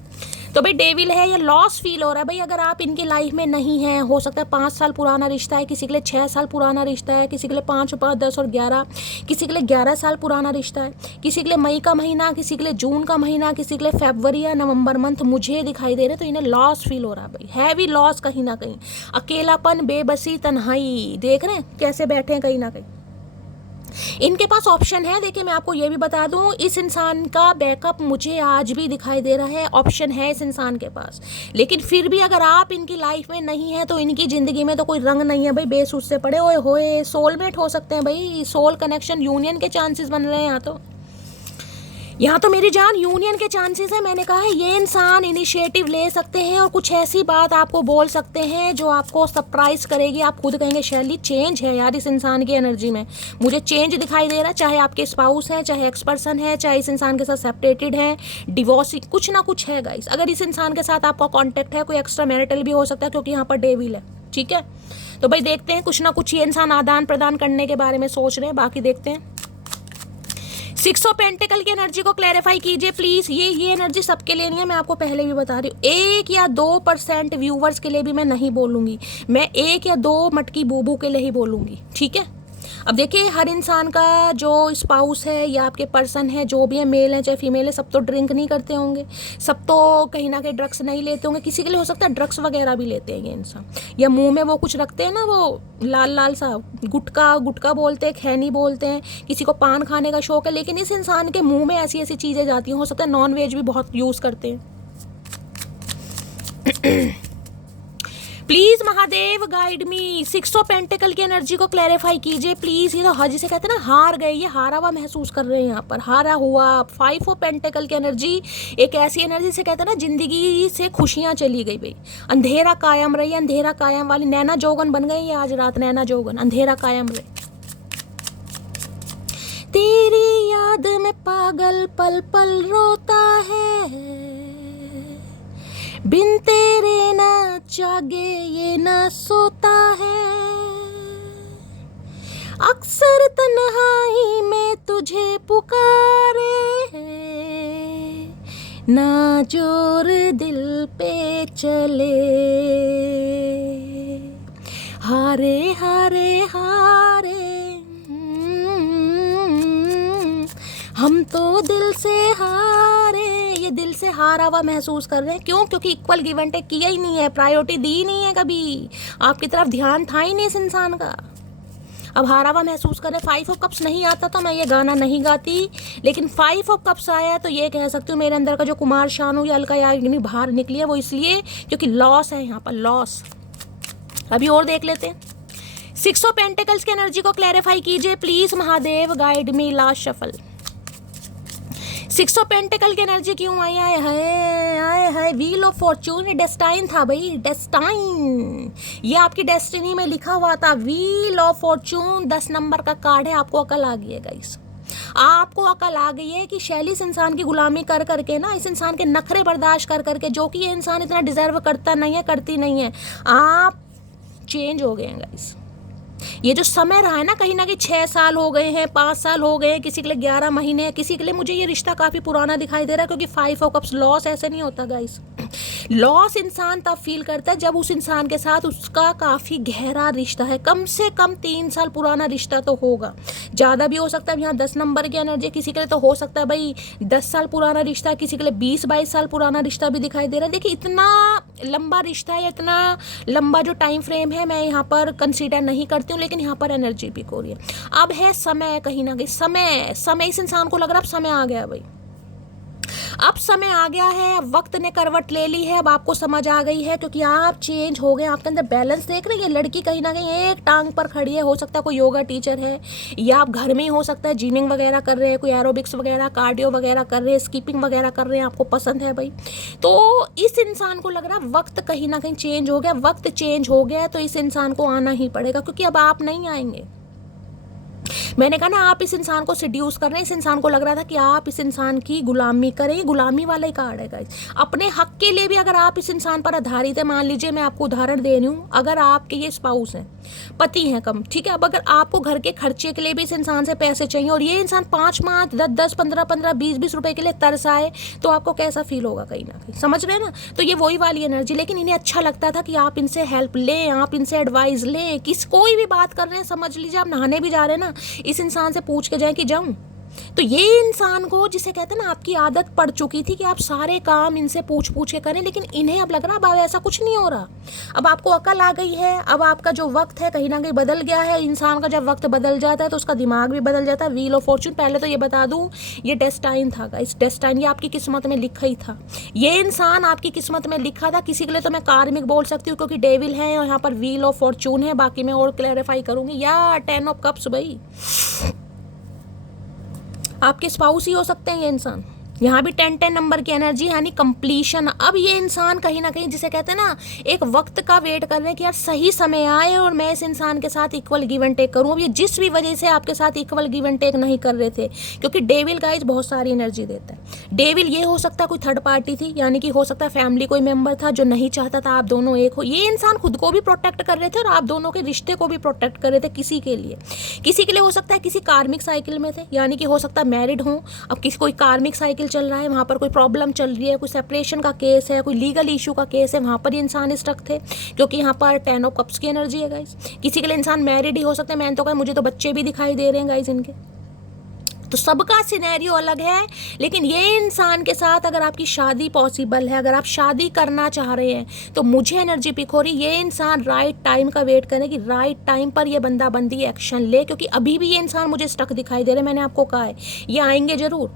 तो भाई डेविल है या लॉस फील हो रहा है भाई, अगर आप इनकी लाइफ में नहीं हैं, हो सकता है 5 साल पुराना रिश्ता है, किसी के लिए 6 साल पुराना रिश्ता है, किसी के लिए 5 और 10 और 11, किसी के लिए 11 साल पुराना रिश्ता है, किसी के लिए मई का महीना, किसी के लिए जून का महीना, किसी के लिए फरवरी या नवंबर मंथ मुझे दिखाई दे रहे। तो इन्हें लॉस फील हो रहा है भाई, हैवी लॉस कहीं ना कहीं, अकेलापन, बेबसी, तन्हाई, देख रहे हैं कैसे बैठे हैं कहीं ना कहीं। इनके पास ऑप्शन है, देखिए मैं आपको ये भी बता दूं, इस इंसान का बैकअप मुझे आज भी दिखाई दे रहा है, ऑप्शन है इस इंसान के पास। लेकिन फिर भी अगर आप इनकी लाइफ में नहीं है, तो इनकी ज़िंदगी में तो कोई रंग नहीं है भाई, बेसुध से पड़े ओए होए। सोलमेट हो सकते हैं भाई, सोल कनेक्शन, यूनियन के चांसेस बन रहे हैं यहाँ तो मेरी जान यूनियन के चांसेस है। मैंने कहा है ये इंसान इनिशिएटिव ले सकते हैं और कुछ ऐसी बात आपको बोल सकते हैं जो आपको सरप्राइज करेगी। आप खुद कहेंगे शैली चेंज है यार इस इंसान की एनर्जी में, मुझे चेंज दिखाई दे रहा है। चाहे आपके स्पाउस है, चाहे एक्स पर्सन है, चाहे इस इंसान के साथ सेपरेटेड है, डिवोर्स, कुछ ना कुछ है गाइस। अगर इस इंसान के साथ आपका कॉन्टैक्ट है, कोई एक्स्ट्रा मैरिटल भी हो सकता है, क्योंकि यहाँ पर डेविल है, ठीक है। तो भाई देखते हैं, कुछ ना कुछ ये इंसान आदान प्रदान करने के बारे में सोच रहे हैं, बाकी देखते हैं। 6 ऑफ पेंटिकल की एनर्जी को क्लैरिफाई कीजिए प्लीज। ये एनर्जी सबके लिए नहीं है, मैं आपको पहले भी बता रही हूँ। 1 या 2% व्यूवर्स के लिए भी मैं नहीं बोलूंगी, मैं 1 या 2 मटकी बूबू के लिए ही बोलूंगी, ठीक है। अब देखिए, हर इंसान का जो स्पाउस है या आपके पर्सन है, जो भी है, मेल है चाहे फीमेल है, सब तो ड्रिंक नहीं करते होंगे, सब तो कहीं ना कहीं ड्रग्स नहीं लेते होंगे। किसी के लिए हो सकता है ड्रग्स वगैरह भी लेते हैं ये इंसान, या मुंह में वो कुछ रखते हैं ना, वो लाल लाल सा गुटका बोलते हैं, खैनी बोलते हैं, किसी को पान खाने का शौक है, लेकिन इस इंसान के मुंह में ऐसी ऐसी चीज़ें जाती हैं। हो सकता है नॉन वेज भी बहुत यूज़ करते हैं। Please Mahadev guide me, 6 of pentacle की एनर्जी को क्लैरिफाई कीजिए प्लीज। ये तो हर जिसे कहते हैं ना हार गए, ये हारा हुआ महसूस कर रहे हैं यहाँ पर, हारा हुआ। 5 ऑफ पेंटिकल की एनर्जी एक ऐसी एनर्जी से कहते हैं ना जिंदगी से खुशियां चली गई भाई, अंधेरा कायम रही, अंधेरा कायम वाली नैना जोगन बन गई ये आज रात, नैना जोगन, अंधेरा कायम रहे। तेरी याद में पागल पल पल रोता है, बिन तेरे ना जागे ये ना सोता है, अक्सर तन्हाई में तुझे पुकारे, ना जोर दिल पे चले, हारे हारे हारे हम तो दिल से हारे। ये दिल से हारा हुआ महसूस कर रहे हैं, क्यों? क्योंकि इक्वल गिव एंड टेक किया ही नहीं है, प्रायोरिटी दी नहीं है, कभी आपकी तरफ ध्यान था ही नहीं इस इंसान का। अब हारा हुआ महसूस कर रहे। 5 ऑफ कप्स नहीं आता तो मैं ये गाना नहीं गाती, लेकिन 5 ऑफ कप्स आया तो ये कह सकती हूँ मेरे अंदर का जो कुमार शानू या अलका याग्निक बाहर निकली है, वो इसलिए क्योंकि लॉस है यहाँ पर, लॉस। अभी और देख लेते हैं। 6 ऑफ पेंटिकल्स की एनर्जी को क्लैरिफाई कीजिए please Mahadev, guide me, last shuffle. 6 of pentacle की एनर्जी क्यों आई? आए है व्हील ऑफ फॉर्चून, ये डेस्टाइन था भाई, डेस्टाइन, ये आपकी डेस्टिनी में लिखा हुआ था। व्हील ऑफ फॉर्चून 10 नंबर का कार्ड है। आपको अकल आ गई है गाइस, आपको अकल आ गई है कि शैली इस इंसान की गुलामी कर करके ना, इस इंसान के नखरे बर्दाश्त कर करके, जो कि ये इंसान इतना डिजर्व करता नहीं है, करती नहीं है, आप चेंज हो गए हैं गाइस। ये जो समय रहा है ना कहीं 6 साल हो गए हैं, 5 साल हो गए हैं, किसी के लिए 11 महीने, किसी के लिए मुझे ये रिश्ता काफ़ी पुराना दिखाई दे रहा है, क्योंकि 5 ऑफ कप्स लॉस ऐसे नहीं होता गाइस। लॉस इंसान तब फील करता है जब उस इंसान के साथ उसका काफ़ी गहरा रिश्ता है, कम से कम 3 साल पुराना रिश्ता तो होगा, ज़्यादा भी हो सकता है। यहाँ 10 नंबर की एनर्जी, किसी के लिए तो हो सकता है भाई 10 साल पुराना रिश्ता, किसी के लिए 20-22 साल पुराना रिश्ता भी दिखाई दे रहा है। देखिए इतना लंबा रिश्ता है, इतना लंबा जो टाइम फ्रेम है मैं यहाँ पर कंसीडर नहीं करती हूँ, लेकिन यहाँ पर एनर्जी पिक हो रही है। अब है समय, कहीं ना कहीं समय इस इंसान को लग रहा है अब समय आ गया भाई, अब समय आ गया है, अब वक्त ने करवट ले ली है, अब आपको समझ आ गई है, क्योंकि आप चेंज हो गए, आपके अंदर बैलेंस देख रहे हैं। ये लड़की कहीं ना कहीं एक टांग पर खड़ी है, हो सकता है कोई योगा टीचर है, या आप घर में ही हो सकता है जिमिंग वगैरह कर रहे हैं, कोई एरोबिक्स वगैरह, कार्डियो वगैरह कर रहे हैं, स्कीपिंग वगैरह कर रहे हैं, आपको पसंद है भाई। तो इस इंसान को लग रहा है वक्त कहीं ना कहीं चेंज हो गया, वक्त चेंज हो गया, तो इस इंसान को आना ही पड़ेगा, क्योंकि अब आप नहीं आएंगे। मैंने कहा ना, आप इस इंसान को सिड्यूस कर रहे हैं, इस इंसान को लग रहा था कि आप इस इंसान की गुलामी करें, गुलामी वाला ही कार्ड है गाइस। अपने हक के लिए भी अगर आप इस इंसान पर आधारित है, मान लीजिए मैं आपको उदाहरण दे रही हूँ, अगर आपके ये स्पाउस हैं, पति हैं कम, ठीक है, अब अगर आपको घर के खर्चे के लिए भी इस इंसान से पैसे चाहिए और ये इंसान 5-5, 10-10, 15-15, 20-20 रुपए के लिए तरस आए, तो आपको कैसा फील होगा कहीं ना कहीं, समझ रहे हैं ना। तो ये वही वाली एनर्जी, लेकिन इन्हें अच्छा लगता था कि आप इनसे हेल्प लें, आप इनसे एडवाइस लें, कोई भी बात कर रहे हैं, समझ लीजिए आप नहाने भी जा रहे हैं ना, इस इंसान से पूछ के जाए कि जाऊं, तो ये इंसान को, जिसे कहते हैं ना आपकी आदत पड़ चुकी थी कि आप सारे काम इनसे पूछ पूछ के करें, लेकिन इन्हें अब लग रहा है अब ऐसा कुछ नहीं हो रहा, अब आपको अकल आ गई है, अब आपका जो वक्त है कहीं ना कहीं बदल गया है। इंसान का जब वक्त बदल जाता है तो उसका दिमाग भी बदल जाता है। व्हील ऑफ फॉर्चून, पहले तो ये बता दूं, ये डेस्टाइन था गाइस, डेस्टाइन, ये आपकी किस्मत में लिखा ही था, ये इंसान आपकी किस्मत में लिखा था। किसी के लिए तो मैं कार्मिक बोल सकती हूँ क्योंकि डेविल है और यहाँ पर व्हील ऑफ फॉर्चून है, बाकी मैं और क्लैरिफाई करूंगी। या 10 ऑफ कप्स भाई, आपके स्पाउस ही हो सकते हैं ये इंसान, यहाँ भी 10-10 नंबर की एनर्जी यानी कंप्लीशन। अब ये इंसान कहीं ना कहीं, जिसे कहते हैं ना, एक वक्त का वेट कर रहे हैं कि यार सही समय आए और मैं इस इंसान के साथ इक्वल गिव एंड टेक करूँ। अब ये जिस भी वजह से आपके साथ इक्वल गिव एंड टेक नहीं कर रहे थे, क्योंकि डेविल गाइज बहुत सारी एनर्जी देता है। डेविल ये हो सकता है कोई थर्ड पार्टी थी, यानी कि हो सकता है फैमिली कोई मेंबर था जो नहीं चाहता था आप दोनों एक हो। ये इंसान खुद को भी प्रोटेक्ट कर रहे थे और आप दोनों के रिश्ते को भी प्रोटेक्ट कर रहे थे किसी के लिए। किसी के लिए हो सकता है किसी कार्मिक साइकिल में थे, यानी कि हो सकता है मैरिड हो, अब किसी कोई कार्मिक साइकिल चल रहा है, वहाँ पर कोई प्रॉब्लम चल रही है, कोई सेपरेशन का केस है, कोई लीगल इशू का केस है, वहाँ पर ये इंसान स्टक थे, क्योंकि यहाँ पर 10 ऑफ कप्स की एनर्जी है गाइस। किसी के लिए इंसान मैरिड ही हो सकता है, मैंने तो कहा मुझे तो बच्चे भी दिखाई दे रहे हैं गाइस इनके। तो सबका सिनेरियो अलग है, लेकिन ये इंसान के साथ अगर आपकी शादी पॉसिबल है, अगर आप शादी करना चाह रहे हैं, तो मुझे एनर्जी पिक हो रही ये इंसान राइट टाइम का वेट करें कि राइट टाइम पर ये बंदा बंदी एक्शन ले, क्योंकि अभी भी ये इंसान मुझे स्टक दिखाई दे रहे हैं। मैंने आपको कहा है ये आएंगे जरूर,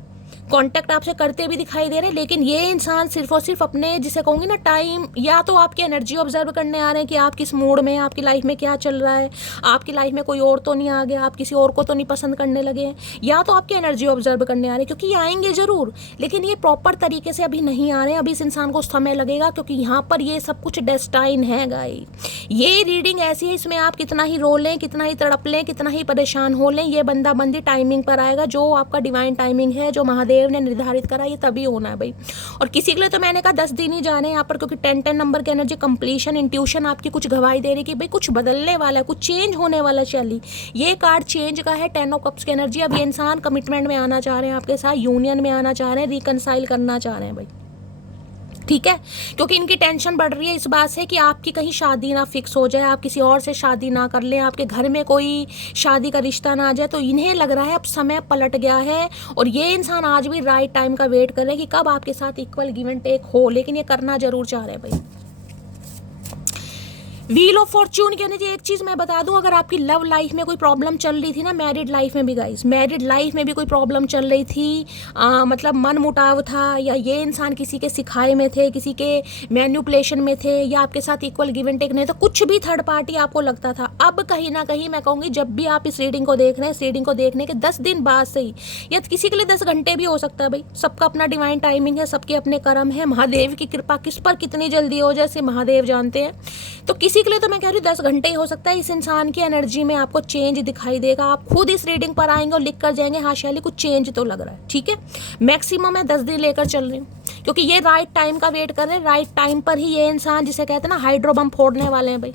कांटेक्ट आपसे करते भी दिखाई दे रहे हैं, लेकिन ये इंसान सिर्फ और सिर्फ अपने, जिसे कहूँगी ना, टाइम, या तो आपकी एनर्जी ऑब्जर्व करने आ रहे हैं कि आप किस मूड में, आपकी लाइफ में क्या चल रहा है, आपकी लाइफ में कोई और तो नहीं आ गया, आप किसी और को तो नहीं पसंद करने लगे हैं, या तो आपकी एनर्जी ऑब्जर्व करने आ रहे हैं, क्योंकि ये आएंगे जरूर, लेकिन ये प्रॉपर तरीके से अभी नहीं आ रहे हैं। अभी इस इंसान को समय लगेगा, क्योंकि यहाँ पर ये सब कुछ डेस्टाइन है गाइस। ये रीडिंग ऐसी है, इसमें आप कितना ही रो लें, कितना ही तड़प लें, कितना ही परेशान हो लें, ये बंदा बंदी टाइमिंग पर आएगा, जो आपका डिवाइन टाइमिंग है, जो महादेव ने निर्धारित करा, ये तभी होना है भाई। और किसी के लिए तो मैंने कहा 10 दिन ही जाने यहाँ पर, क्योंकि 10-10 नंबर की एनर्जी, कंप्लीशन, इंट्यूशन आपकी कुछ गवाही दे रही कि भाई कुछ बदलने वाला है, कुछ चेंज होने वाला है। चलिए, ये कार्ड चेंज का है, 10 ऑफ कप्स की एनर्जी। अब ये इंसान कमिटमेंट में आना चाह रहे हैं आपके साथ, यूनियन में आना चाह रहे हैं, रिकनसाइल करना चाह रहे हैं भाई, ठीक है। क्योंकि इनकी टेंशन बढ़ रही है इस बात से कि आपकी कहीं शादी ना फिक्स हो जाए, आप किसी और से शादी ना कर लें, आपके घर में कोई शादी का रिश्ता ना आ जाए। तो इन्हें लग रहा है अब समय पलट गया है, और ये इंसान आज भी राइट टाइम का वेट कर रहे हैं कि कब आपके साथ इक्वल गिव एंड टेक हो, लेकिन ये करना जरूर चाह रहे हैं भाई। व्हील ऑफ फॉर्च्यून कहने चाहिए। एक चीज़ मैं बता दूं, अगर आपकी लव लाइफ में कोई प्रॉब्लम चल रही थी ना, मैरिड लाइफ में भी गाइस, मैरिड लाइफ में भी कोई प्रॉब्लम चल रही थी, मतलब मन मुटाव था, या ये इंसान किसी के सिखाए में थे, किसी के मैन्युपुलेशन में थे, या आपके साथ इक्वल गिव एंड टेक नहीं, तो कुछ भी थर्ड पार्टी आपको लगता था, अब कहीं ना कहीं मैं कहूँगी जब भी आप इस रीडिंग को देख रहे हैं, इस रीडिंग को देखने के 10 दिन बाद से ही, या किसी के लिए 10 घंटे भी हो सकता है भाई, सबका अपना डिवाइन टाइमिंग है, सबके अपने कर्म है, महादेव की कृपा किस पर कितनी जल्दी हो जाए महादेव जानते हैं। तो किसी के लिए तो मैं कह रही हूँ 10 घंटे ही हो सकता है, इस इंसान की एनर्जी में आपको चेंज दिखाई देगा। आप खुद इस रीडिंग पर आएंगे और लिख कर जाएंगे, हाँ शैली कुछ चेंज तो लग रहा है, ठीक है। मैक्सिमम मैं 10 दिन लेकर चल रही हूँ, क्योंकि ये राइट टाइम का वेट कर रहे हैं, राइट टाइम पर ही ये इंसान, जिसे कहते हैं ना, हाइड्रो बम फोड़ने वाले हैं भाई।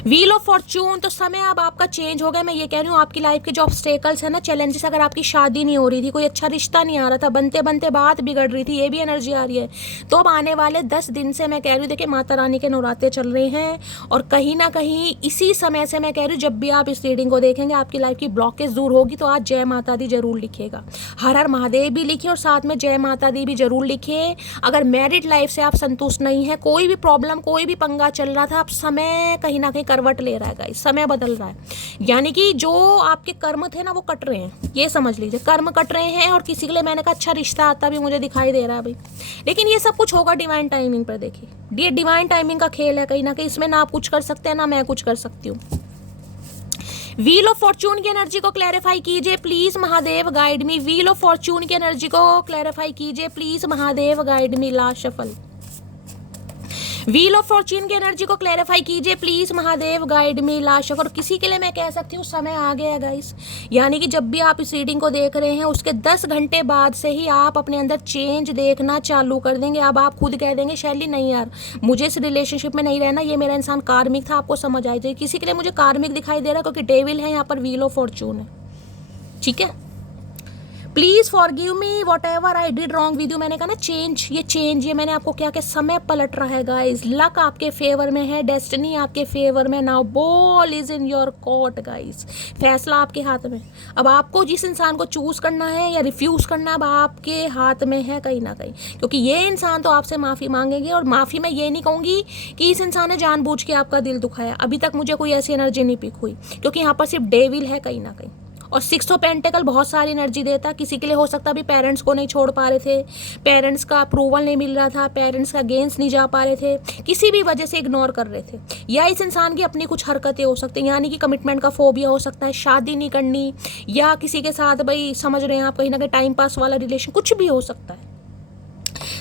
व्हील ऑफ फॉर्च्यून, तो समय अब आपका चेंज हो गया। मैं ये कह रही हूँ आपकी लाइफ के जो ऑब्स्टेकल्स है ना, चैलेंजेस, अगर आपकी शादी नहीं हो रही थी, कोई अच्छा रिश्ता नहीं आ रहा था, बनते बनते बात बिगड़ रही थी, ये भी एनर्जी आ रही है, तो अब आने वाले 10 दिन से मैं कह रही हूँ, देखिए माता रानी के नवरात्रे चल रहे हैं, और कहीं ना कहीं इसी समय से मैं कह रही हूँ जब भी आप इस रीडिंग को देखेंगे आपकी लाइफ की ब्लॉकेज दूर होगी। तो आज जय माता दी जरूर लिखिएगा, हर हर महादेव भी लिखिए, और साथ में जय माता दी भी जरूर लिखिए। अगर मैरिड लाइफ से आप संतुष्ट नहीं है, कोई भी प्रॉब्लम, कोई भी पंगा चल रहा था, अब समय कहीं ना कहीं करवट ले रहा है, समय बदल रहा है, यानी कि जो आपके कर्म थे ना वो कट रहे हैं, ये समझ लीजिए, कर्म कट रहे हैं। और किसी के लिए मैंने कहा अच्छा रिश्ता आता भी मुझे दिखाई दे रहा है भाई, लेकिन ये सब कुछ होगा डिवाइन टाइमिंग पर। देखिए ये डिवाइन टाइमिंग का खेल है, कहीं ना कहीं इसमें ना आप कुछ कर सकते हैं ना मैं कुछ कर सकती हूँ। व्हील ऑफ फॉर्च्यून की एनर्जी को क्लैरिफाई कीजिए please Mahadev, guide me. Wheel of Fortune की एनर्जी को क्लैरिफाई कीजिए please Mahadev, guide me. Last shuffle. Wheel of Fortune की एनर्जी को क्लैरिफाई कीजिए please Mahadev, guide me. Last shuffle. और किसी के लिए मैं कह सकती हूँ समय आ गया है गाइस, यानी कि जब भी आप इस रीडिंग को देख रहे हैं उसके 10 घंटे बाद से ही आप अपने अंदर चेंज देखना चालू कर देंगे। अब आप खुद कह देंगे शैली नहीं यार मुझे इस रिलेशनशिप में नहीं रहना, ये मेरा इंसान कार्मिक था, आपको समझ आई जाए। किसी के लिए मुझे कार्मिक दिखाई दे रहा है क्योंकि डेविल है यहाँ पर, व्हील ऑफ फॉर्च्यून है, ठीक है। Please forgive me what ever I did wrong with you. मैंने कहा ना चेंज, ये मैंने आपको क्या कि समय पलट रहा है गाइस, लक आपके फेवर में है, डेस्टिनी आपके फेवर में। Now ball is in your court guys, फैसला आपके हाथ में। अब आपको जिस इंसान को चूज करना है या रिफ्यूज करना अब आपके हाथ में है कहीं ना कहीं, क्योंकि ये इंसान तो आपसे माफी मांगेंगे। और माफी मैं ये नहीं कहूंगी कि इस इंसान ने जानबूझ के आपका दिल दुखाया, अभी तक मुझे कोई ऐसी एनर्जी नहीं पिक हुई, क्योंकि यहाँ पर सिर्फ डेविल है कहीं ना कहीं। और 6 ऑफ पेंटिकल बहुत सारी एनर्जी देता। किसी के लिए हो सकता भी पेरेंट्स को नहीं छोड़ पा रहे थे, पेरेंट्स का अप्रूवल नहीं मिल रहा था, पेरेंट्स का अगेंस्ट नहीं जा पा रहे थे, किसी भी वजह से इग्नोर कर रहे थे, या इस इंसान की अपनी कुछ हरकतें हो सकती हैं, यानी कि कमिटमेंट का फोबिया हो सकता है, शादी नहीं करनी, या किसी के साथ भाई समझ रहे हैं आप कहीं ना कहीं टाइम पास वाला रिलेशन, कुछ भी हो सकता है।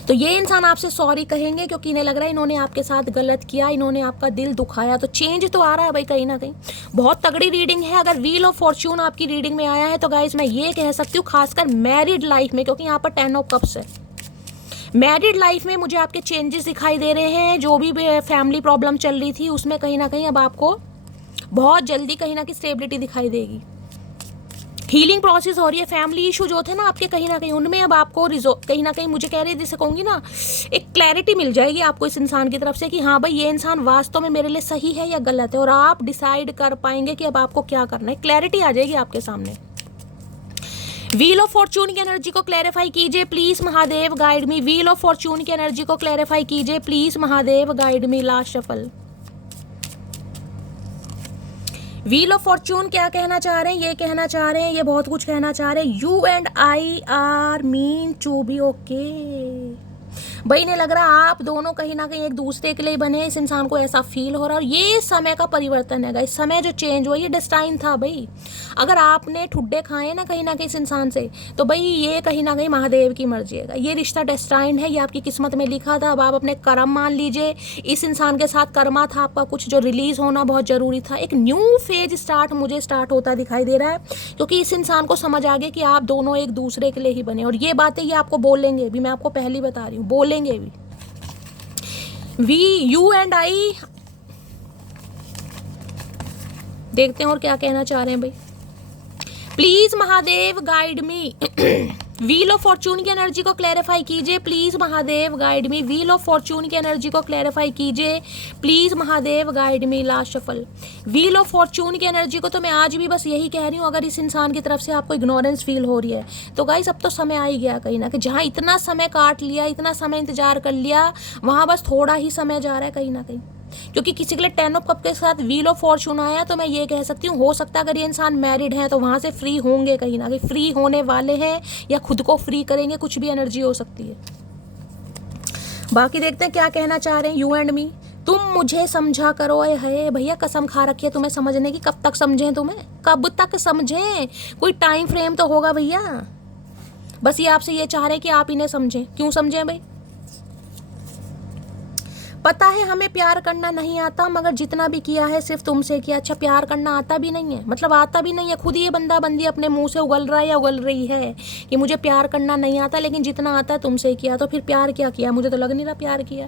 तो ये इंसान आपसे सॉरी कहेंगे क्योंकि इन्हें लग रहा है इन्होंने आपके साथ गलत किया, इन्होंने आपका दिल दुखाया। तो चेंज तो आ रहा है भाई कहीं ना कहीं। बहुत तगड़ी रीडिंग है। अगर व्हील ऑफ फॉर्च्यून आपकी रीडिंग में आया है तो गाइस मैं ये कह सकती हूँ, खासकर मैरिड लाइफ में, क्योंकि यहाँ पर 10 ऑफ कप्स है, मैरिड लाइफ में मुझे आपके चेंजेस दिखाई दे रहे हैं। जो भी फैमिली प्रॉब्लम चल रही थी उसमें कहीं ना कहीं अब आपको बहुत जल्दी कहीं ना कहीं स्टेबिलिटी दिखाई देगी। हीलिंग प्रोसेस हो रही है। फैमिली इशू जो थे ना आपके कहीं ना कहीं, उनमें अब आपको कहीं ना कहीं मुझे कह रही है, जैसे कहूँगी ना, एक क्लैरिटी मिल जाएगी आपको इस इंसान की तरफ से कि हाँ भाई ये इंसान वास्तव में मेरे लिए सही है या गलत है, और आप डिसाइड कर पाएंगे कि अब आपको क्या करना है। क्लैरिटी आ जाएगी आपके सामने। व्हील ऑफ फॉर्चून की एनर्जी को क्लैरिफाई कीजिए please Mahadev, guide me. Wheel of Fortune की एनर्जी को क्लैरिफाई कीजिए please Mahadev, guide me. Last shuffle. Wheel of Fortune क्या कहना चाह रहे हैं? ये कहना चाह रहे हैं, ये बहुत कुछ कहना चाह रहे हैं, you and I are mean to be okay. भाई इन्हें लग रहा है आप दोनों कहीं ना कहीं एक दूसरे के लिए बने। इस इंसान को ऐसा फील हो रहा है, और ये समय का परिवर्तन है गाइस। समय जो चेंज हुआ ये डेस्टाइन था भाई। अगर आपने ठुड्डे खाए ना कहीं इस इंसान से, तो भाई ये कहीं ना कहीं महादेव की मर्जी है। ये रिश्ता डेस्टाइन है, ये आपकी किस्मत में लिखा था। अब आप अपने कर्म मान लीजिए। इस इंसान के साथ कर्मा था आपका कुछ जो रिलीज होना बहुत जरूरी था। एक न्यू फेज मुझे स्टार्ट होता दिखाई दे रहा है, क्योंकि इस इंसान को समझ आ गया कि आप दोनों एक दूसरे के लिए ही बने। और ये बातें ये आपको बोलेंगे भी, मैं आपको पहली बता रही हूँ, बोलेंगे भी। वी यू एंड आई, देखते हैं और क्या कहना चाह रहे हैं भाई। Please Mahadev guide me. Wheel of Fortune की एनर्जी को क्लैरिफाई कीजिए please Mahadev, guide me. Wheel of Fortune की एनर्जी को क्लैरिफाई कीजिए please Mahadev, guide me. Last shuffle. Wheel of Fortune की एनर्जी को तो मैं आज भी बस यही कह रही हूँ, अगर इस इंसान की तरफ से आपको इग्नोरेंस फील हो रही है तो गाइस अब तो समय आ ही गया कहीं ना कहीं। जहाँ इतना समय काट लिया, इतना समय इंतजार कर लिया, वहाँ बस थोड़ा ही समय जा रहा है कहीं ना कहीं। क्योंकि किसी के लिए 10 ऑफ कप के साथ व्हील ऑफ फॉर्चून आया, तो मैं ये कह सकती हूँ हो सकता है अगर ये इंसान मैरिड है तो वहां से फ्री होंगे, कहीं ना कहीं फ्री होने वाले हैं, या खुद को फ्री करेंगे, कुछ भी एनर्जी हो सकती है। बाकी देखते हैं क्या कहना चाह रहे हैं। यू एंड मी, तुम मुझे समझा करो। है भैया, कसम खा रखी है तुम्हें समझने की। कब तक समझें तुम्हें, कब तक समझें? कोई टाइम फ्रेम तो होगा भैया। बस ये आपसे ये चाह रहे हैं कि आप इन्हें समझें। क्यों समझें भाई? पता है हमें प्यार करना नहीं आता, मगर जितना भी किया है सिर्फ तुमसे किया। अच्छा, प्यार करना आता भी नहीं है, मतलब आता भी नहीं है। खुद ये बंदा बंदी अपने मुंह से उगल रहा है या उगल रही है कि मुझे प्यार करना नहीं आता, लेकिन जितना आता है तुमसे किया। तो फिर प्यार क्या किया? मुझे तो लग नहीं रहा प्यार किया।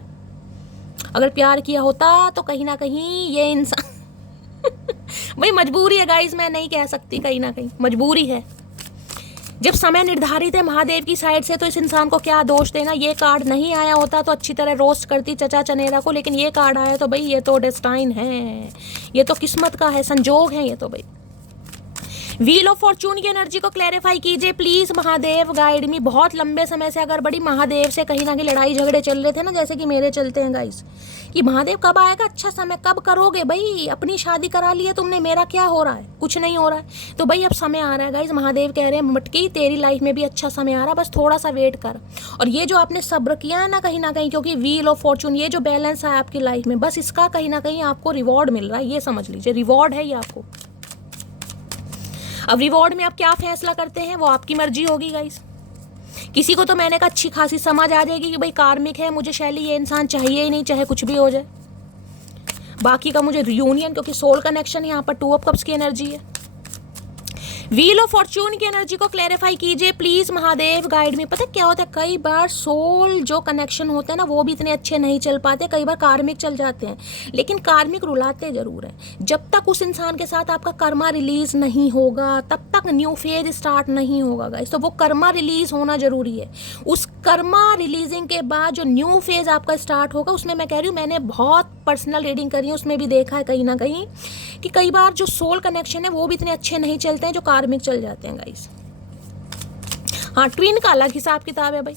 अगर प्यार किया होता तो कहीं ना कहीं ये इंसान भाई मजबूरी है गाइस, मैं नहीं कह सकती, कहीं ना कहीं मजबूरी है। जब समय निर्धारित है महादेव की साइड से तो इस इंसान को क्या दोष देना। ये कार्ड नहीं आया होता तो अच्छी तरह रोस्ट करती चचा चनेरा को, लेकिन ये कार्ड आया तो भाई ये तो डेस्टाइन है, ये तो किस्मत का है, संजोग है ये तो भाई। व्हील ऑफ फॉर्चून की एनर्जी को क्लैरिफाई कीजिए प्लीज महादेव, गाइड मी। बहुत लंबे समय से अगर बड़ी महादेव से कहीं ना कहीं लड़ाई झगड़े चल रहे थे ना, जैसे कि मेरे चलते हैं गाइस, कि महादेव कब आएगा अच्छा समय, कब करोगे भाई, अपनी शादी करा ली है तुमने, मेरा क्या हो रहा है? कुछ नहीं हो रहा है। तो भाई अब समय आ रहा है गाइस। महादेव कह रहे हैं मटकी तेरी लाइफ में भी अच्छा समय आ रहा है, बस थोड़ा सा वेट कर। और ये जो आपने सब्र किया है ना कहीं ना कहीं, क्योंकि व्हील ऑफ फॉर्चून ये जो बैलेंस है आपकी लाइफ में, बस इसका कहीं ना कहीं आपको रिवॉर्ड मिल रहा है। ये समझ लीजिए रिवॉर्ड है ये आपको। अब रिवॉर्ड में आप क्या फैसला करते हैं वो आपकी मर्जी होगी गाइस। किसी को तो मैंने कहा अच्छी खासी समझ आ जाएगी कि भाई कार्मिक है, मुझे शैली ये इंसान चाहिए ही नहीं, चाहे कुछ भी हो जाए। बाकी का मुझे रियूनियन, क्योंकि सोल कनेक्शन यहाँ पर 2 ऑफ कप्स की एनर्जी है। व्हील ऑफ फॉर्चून की एनर्जी को क्लैरिफाई कीजिए प्लीज महादेव, गाइड में। पता क्या होता है, कई बार सोल जो कनेक्शन होते हैं ना वो भी इतने अच्छे नहीं चल पाते, कई बार कार्मिक चल जाते हैं, लेकिन कार्मिक रुलाते जरूर हैं। जब तक उस इंसान के साथ आपका कर्मा रिलीज नहीं होगा तब तक न्यू फेज स्टार्ट नहीं होगा गाइस। तो वो कर्मा रिलीज होना जरूरी है। उस कर्मा रिलीजिंग के बाद जो न्यू फेज आपका स्टार्ट होगा, उसमें मैं कह रही हूँ, मैंने बहुत पर्सनल रीडिंग करी है, उसमें भी देखा है कहीं ना कहीं कि कई बार जो सोल कनेक्शन है वो भी इतने अच्छे नहीं चलते हैं जो कार्मिक चल जाते हैं गाइस। हाँ, ट्विन का अलग हिसाब किताब है भाई।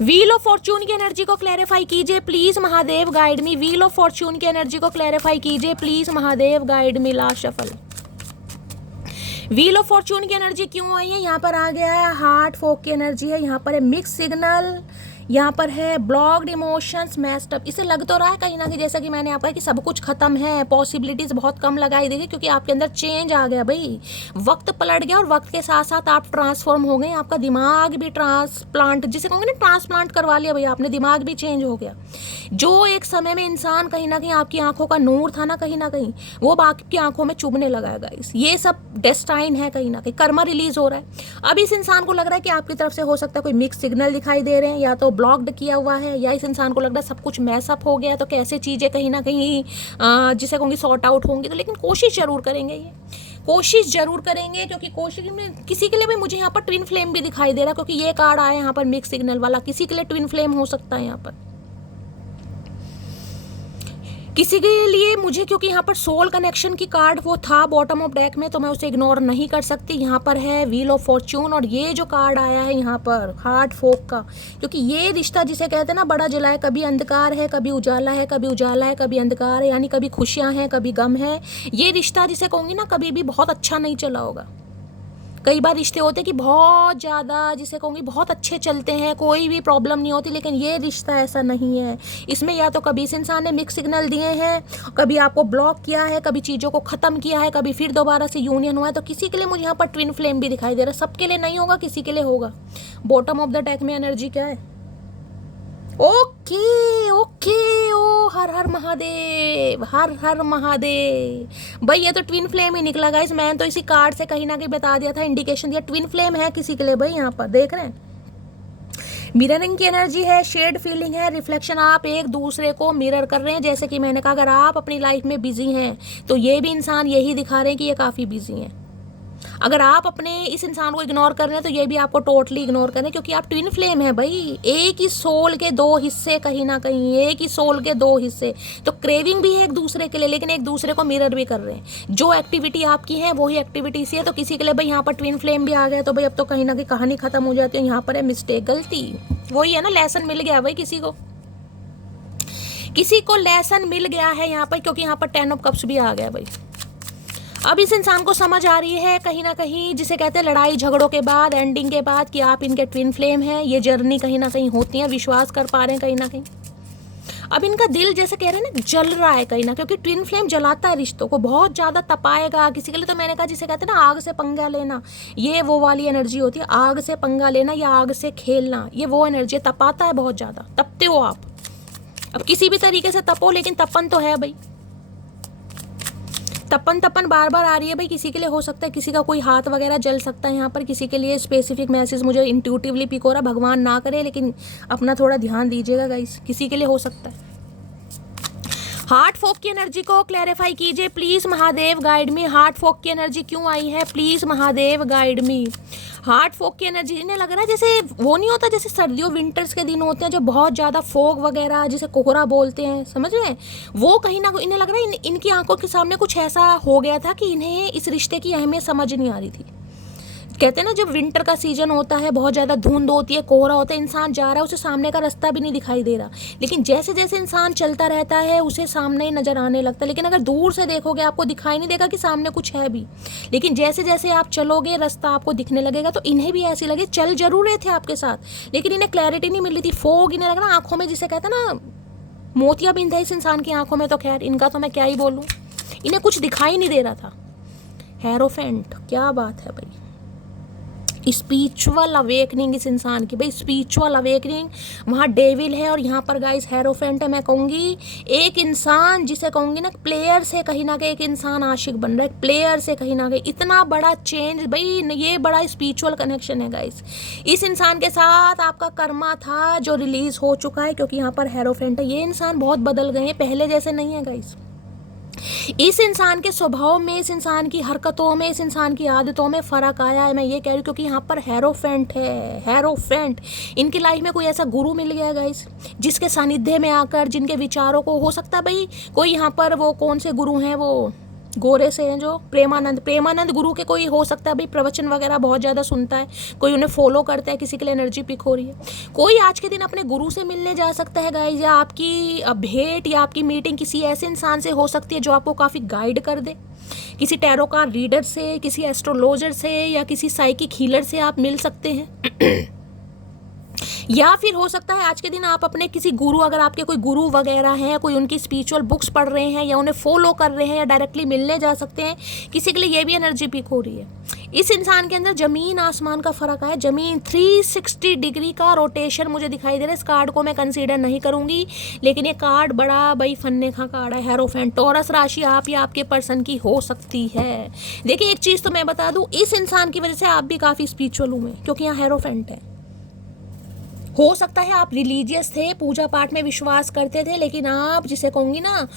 व्हील ऑफ फॉर्चून की एनर्जी को क्लैरिफाई कीजिए please Mahadev, guide me. Wheel of Fortune की एनर्जी को क्लैरिफाई कीजिए please Mahadev, guide me. Last shuffle. Wheel of Fortune की एनर्जी क्यों आई है, यहाँ पर आ गया है हार्ट फोक की एनर्जी है, यहाँ पर है मिक्स सिग्नल, यहाँ पर है ब्लॉक्ड इमोशंस मैस्ड अप। इसे लग तो रहा है कहीं ना कहीं, जैसा कि मैंने आपका कि सब कुछ खत्म है, पॉसिबिलिटीज बहुत कम लगाई देगी, क्योंकि आपके अंदर चेंज आ गया भाई, वक्त पलट गया और वक्त के साथ साथ आप ट्रांसफॉर्म हो गए, आपका दिमाग भी ट्रांसप्लांट, जिसे कहोगे ना ट्रांसप्लांट करवा लिया भाई आपने, दिमाग भी चेंज हो गया। जो एक समय में इंसान कहीं ना कहीं आपकी आंखों का नूर था ना कहीं ना कहीं, वो आपकी आंखों में चुभने लगा है गाइस। ये सब डेस्टाइन है, कहीं ना कहीं कर्मा रिलीज हो रहा है। अब इस इंसान को लग रहा है कि आपकी तरफ से हो सकता है कोई मिक्स सिग्नल दिखाई दे रहे हैं, या तो ब्लॉक्ड किया हुआ है, या इस इंसान को लग रहा है सब कुछ मैसअप हो गया, तो कैसे चीज़ें कहीं ना कहीं जिसे कहूँगी सॉर्ट आउट होंगी। तो लेकिन कोशिश जरूर करेंगे, ये कोशिश जरूर करेंगे, क्योंकि कोशिश में किसी के लिए भी मुझे यहाँ पर ट्विन फ्लेम भी दिखाई दे रहा है, क्योंकि ये कार्ड आया यहाँ पर मिक्स सिग्नल वाला, किसी के लिए ट्विन फ्लेम हो सकता है यहाँ पर किसी के लिए मुझे, क्योंकि यहाँ पर सोल कनेक्शन की कार्ड वो था बॉटम ऑफ डेक में, तो मैं उसे इग्नोर नहीं कर सकती। यहाँ पर है व्हील ऑफ फॉर्चून, और ये जो कार्ड आया है यहाँ पर हार्ट फोक का, क्योंकि ये रिश्ता जिसे कहते हैं ना बड़ा जला है, कभी अंधकार है कभी उजाला है, कभी उजाला है कभी अंधकार है, यानी कभी खुशियाँ हैं कभी गम है। ये रिश्ता जिसे कहूँगी ना कभी भी बहुत अच्छा नहीं चला होगा। कई बार रिश्ते होते हैं कि बहुत ज़्यादा जिसे कहूँगी बहुत अच्छे चलते हैं, कोई भी प्रॉब्लम नहीं होती, लेकिन ये रिश्ता ऐसा नहीं है। इसमें या तो कभी इस इंसान ने मिक्स सिग्नल दिए हैं, कभी आपको ब्लॉक किया है, कभी चीज़ों को ख़त्म किया है, कभी फिर दोबारा से यूनियन हुआ है। तो किसी के लिए मुझे यहाँ पर ट्विन फ्लेम भी दिखाई दे रहा है, सबके लिए नहीं होगा, किसी के लिए होगा। बॉटम ऑफ द डेक में एनर्जी क्या है, ओके ओके, ओ हर हर महादेव, हर हर महादेव भाई, ये तो ट्विन फ्लेम ही निकला गाइस। मैंने तो इसी कार्ड से कहीं ना कहीं बता दिया था, इंडिकेशन दिया, ट्विन फ्लेम है किसी के लिए भाई। यहाँ पर देख रहे हैं मिररिंग की एनर्जी है, शेड फीलिंग है, रिफ्लेक्शन, आप एक दूसरे को मिरर कर रहे हैं। जैसे कि मैंने कहा, अगर आप अपनी लाइफ में बिजी हैं तो ये भी इंसान यही दिखा रहे हैं कि ये काफ़ी बिजी हैं। अगर आप अपने इस इंसान को इग्नोर कर रहे हैं तो ये भी आपको टोटली इग्नोर कर रहे हैं, क्योंकि आप ट्विन फ्लेम है भाई, एक ही सोल के दो हिस्से, कहीं ना कहीं एक ही सोल के दो हिस्से। तो क्रेविंग भी है एक दूसरे के लिए, लेकिन एक दूसरे को मिरर भी कर रहे हैं। जो एक्टिविटी आपकी है वही एक्टिविटी सी है। तो किसी के लिए भाई यहाँ पर ट्विन फ्लेम भी आ गया, तो भाई अब तो कहीं ना कहीं कहानी खत्म हो जाती है। यहाँ पर है मिस्टेक, गलती, वही है ना, लेसन मिल गया भाई किसी को लेसन मिल गया है यहाँ पर, क्योंकि यहाँ पर 10 ऑफ कप्स भी आ गया भाई। अब इस इंसान को समझ आ रही है कहीं ना कहीं, जिसे कहते हैं लड़ाई झगड़ों के बाद, एंडिंग के बाद, कि आप इनके ट्विन फ्लेम हैं। ये जर्नी कहीं ना कहीं होती है, विश्वास कर पा रहे हैं कहीं ना कहीं। अब इनका दिल जैसे कह रहे हैं ना जल रहा है कहीं ना, क्योंकि ट्विन फ्लेम जलाता है रिश्तों को, बहुत ज़्यादा तपाएगा। किसी के लिए तो मैंने कहा जिसे कहते हैं ना आग से पंगा लेना, ये वो वाली एनर्जी होती है, आग से पंगा लेना या आग से खेलना, ये वो एनर्जी तपाता है, बहुत ज़्यादा तपते हो आप। अब किसी भी तरीके से तपो, लेकिन तपन तो है भाई, तपन बार बार आ रही है भाई। किसी के लिए हो सकता है किसी का कोई हाथ वगैरह जल सकता है यहाँ पर, किसी के लिए स्पेसिफिक मैसेज मुझे इंट्यूटिवली पिक हो रहा, भगवान ना करे, लेकिन अपना थोड़ा ध्यान दीजिएगा गाइस, किसी के लिए हो सकता है। हार्ट फोक की एनर्जी को क्लैरिफाई कीजिए please Mahadev, guide me. Heart फोक की एनर्जी क्यों आई है, please Mahadev guide me. Heart फोक की एनर्जी, इन्हें लग रहा है जैसे वो नहीं होता, जैसे सर्दियों विंटर्स के दिन होते हैं जो बहुत ज़्यादा फोग वगैरह, जिसे कोहरा बोलते हैं, समझ रहे हैं, वो कहीं ना इन्हें लग रहा है इनकी आंखों के सामने कुछ ऐसा हो गया था कि इन्हें इस रिश्ते की अहमियत समझ नहीं आ रही थी। कहते हैं ना जब विंटर का सीजन होता है, बहुत ज़्यादा धुंध होती है, कोहरा होता है, इंसान जा रहा है, उसे सामने का रास्ता भी नहीं दिखाई दे रहा, लेकिन जैसे जैसे इंसान चलता रहता है उसे सामने ही नज़र आने लगता है। लेकिन अगर दूर से देखोगे आपको दिखाई नहीं देगा कि सामने कुछ है भी, लेकिन जैसे जैसे आप चलोगे रास्ता आपको दिखने लगेगा। तो इन्हें भी ऐसे लगे, चल जरूर रहे थे आपके साथ, लेकिन इन्हें क्लैरिटी नहीं मिल रही थी, फोग, इन्हें लग रहा आंखों में, जिसे कहते हैं ना मोतिया बिंद है इस इंसान की आंखों में। तो खैर इनका तो मैं क्या ही बोलूँ, इन्हें कुछ दिखाई नहीं दे रहा था। हेरोफेंट, क्या बात है भाई, स्पिरिचुअल अवेकनिंग इस इंसान की भाई, स्पिरिचुअल अवेकनिंग। वहाँ डेविल है और यहाँ पर गाइस हेरोफेंट है। मैं कहूँगी एक इंसान, जिसे कहूँगी ना प्लेयर से कहीं ना कहीं एक इंसान आशिक बन रहा है, प्लेयर से कहीं ना कहीं इतना बड़ा चेंज भाई, ये बड़ा स्पिरिचुअल कनेक्शन है गाइस। इस इंसान के साथ आपका कर्मा था जो रिलीज हो चुका है, क्योंकि यहाँ पर हेरोफेंट है। ये इंसान बहुत बदल गए हैं, पहले जैसे नहीं है गाइस। इस इंसान के स्वभाव में, इस इंसान की हरकतों में, इस इंसान की आदतों में फ़र्क आया है, मैं ये कह रही हूँ, क्योंकि यहाँ पर हेरोफेंट है। हेरोफेंट, इनकी लाइफ में कोई ऐसा गुरु मिल गया गाइस, जिसके सानिध्य में आकर, जिनके विचारों को, हो सकता है भाई कोई यहाँ पर वो कौन से गुरु हैं, वो गोरे से हैं जो प्रेमानंद गुरु के कोई हो सकता है भाई प्रवचन वगैरह बहुत ज़्यादा सुनता है, कोई उन्हें फॉलो करता है, किसी के लिए एनर्जी पिक हो रही है। कोई आज के दिन अपने गुरु से मिलने जा सकता है गाइज, या आपकी भेंट या आपकी मीटिंग किसी ऐसे इंसान से हो सकती है जो आपको काफ़ी गाइड कर दे। किसी टैरो कार्ड रीडर से, किसी एस्ट्रोलॉजर से या किसी साइकिक हीलर से आप मिल सकते हैं। या फिर हो सकता है आज के दिन आप अपने किसी गुरु, अगर आपके कोई गुरु वगैरह हैं, कोई उनकी स्पिरिचुअल बुक्स पढ़ रहे हैं या उन्हें फॉलो कर रहे हैं या डायरेक्टली मिलने जा सकते हैं, किसी के लिए ये भी एनर्जी पिक हो रही है। इस इंसान के अंदर जमीन आसमान का फर्क है। जमीन 360 डिग्री का रोटेशन मुझे दिखाई दे रहा है। इस कार्ड को मैं कंसीडर नहीं करूंगी, लेकिन ये कार्ड बड़ा भाई फन्ने का कार्ड है। हेरोफेंट, टॉरस राशि आप या आपके पर्सन की हो सकती है। देखिए एक चीज़ तो मैं बता दूं, इस इंसान की वजह से आप भी काफ़ी स्पिरिचुअल हुए, क्योंकि यहाँ हेरोफेंट है। हो सकता है आप रिलीजियस थे, पूजा पाठ में विश्वास करते थे, लेकिन आप जिसे कहूँगी ना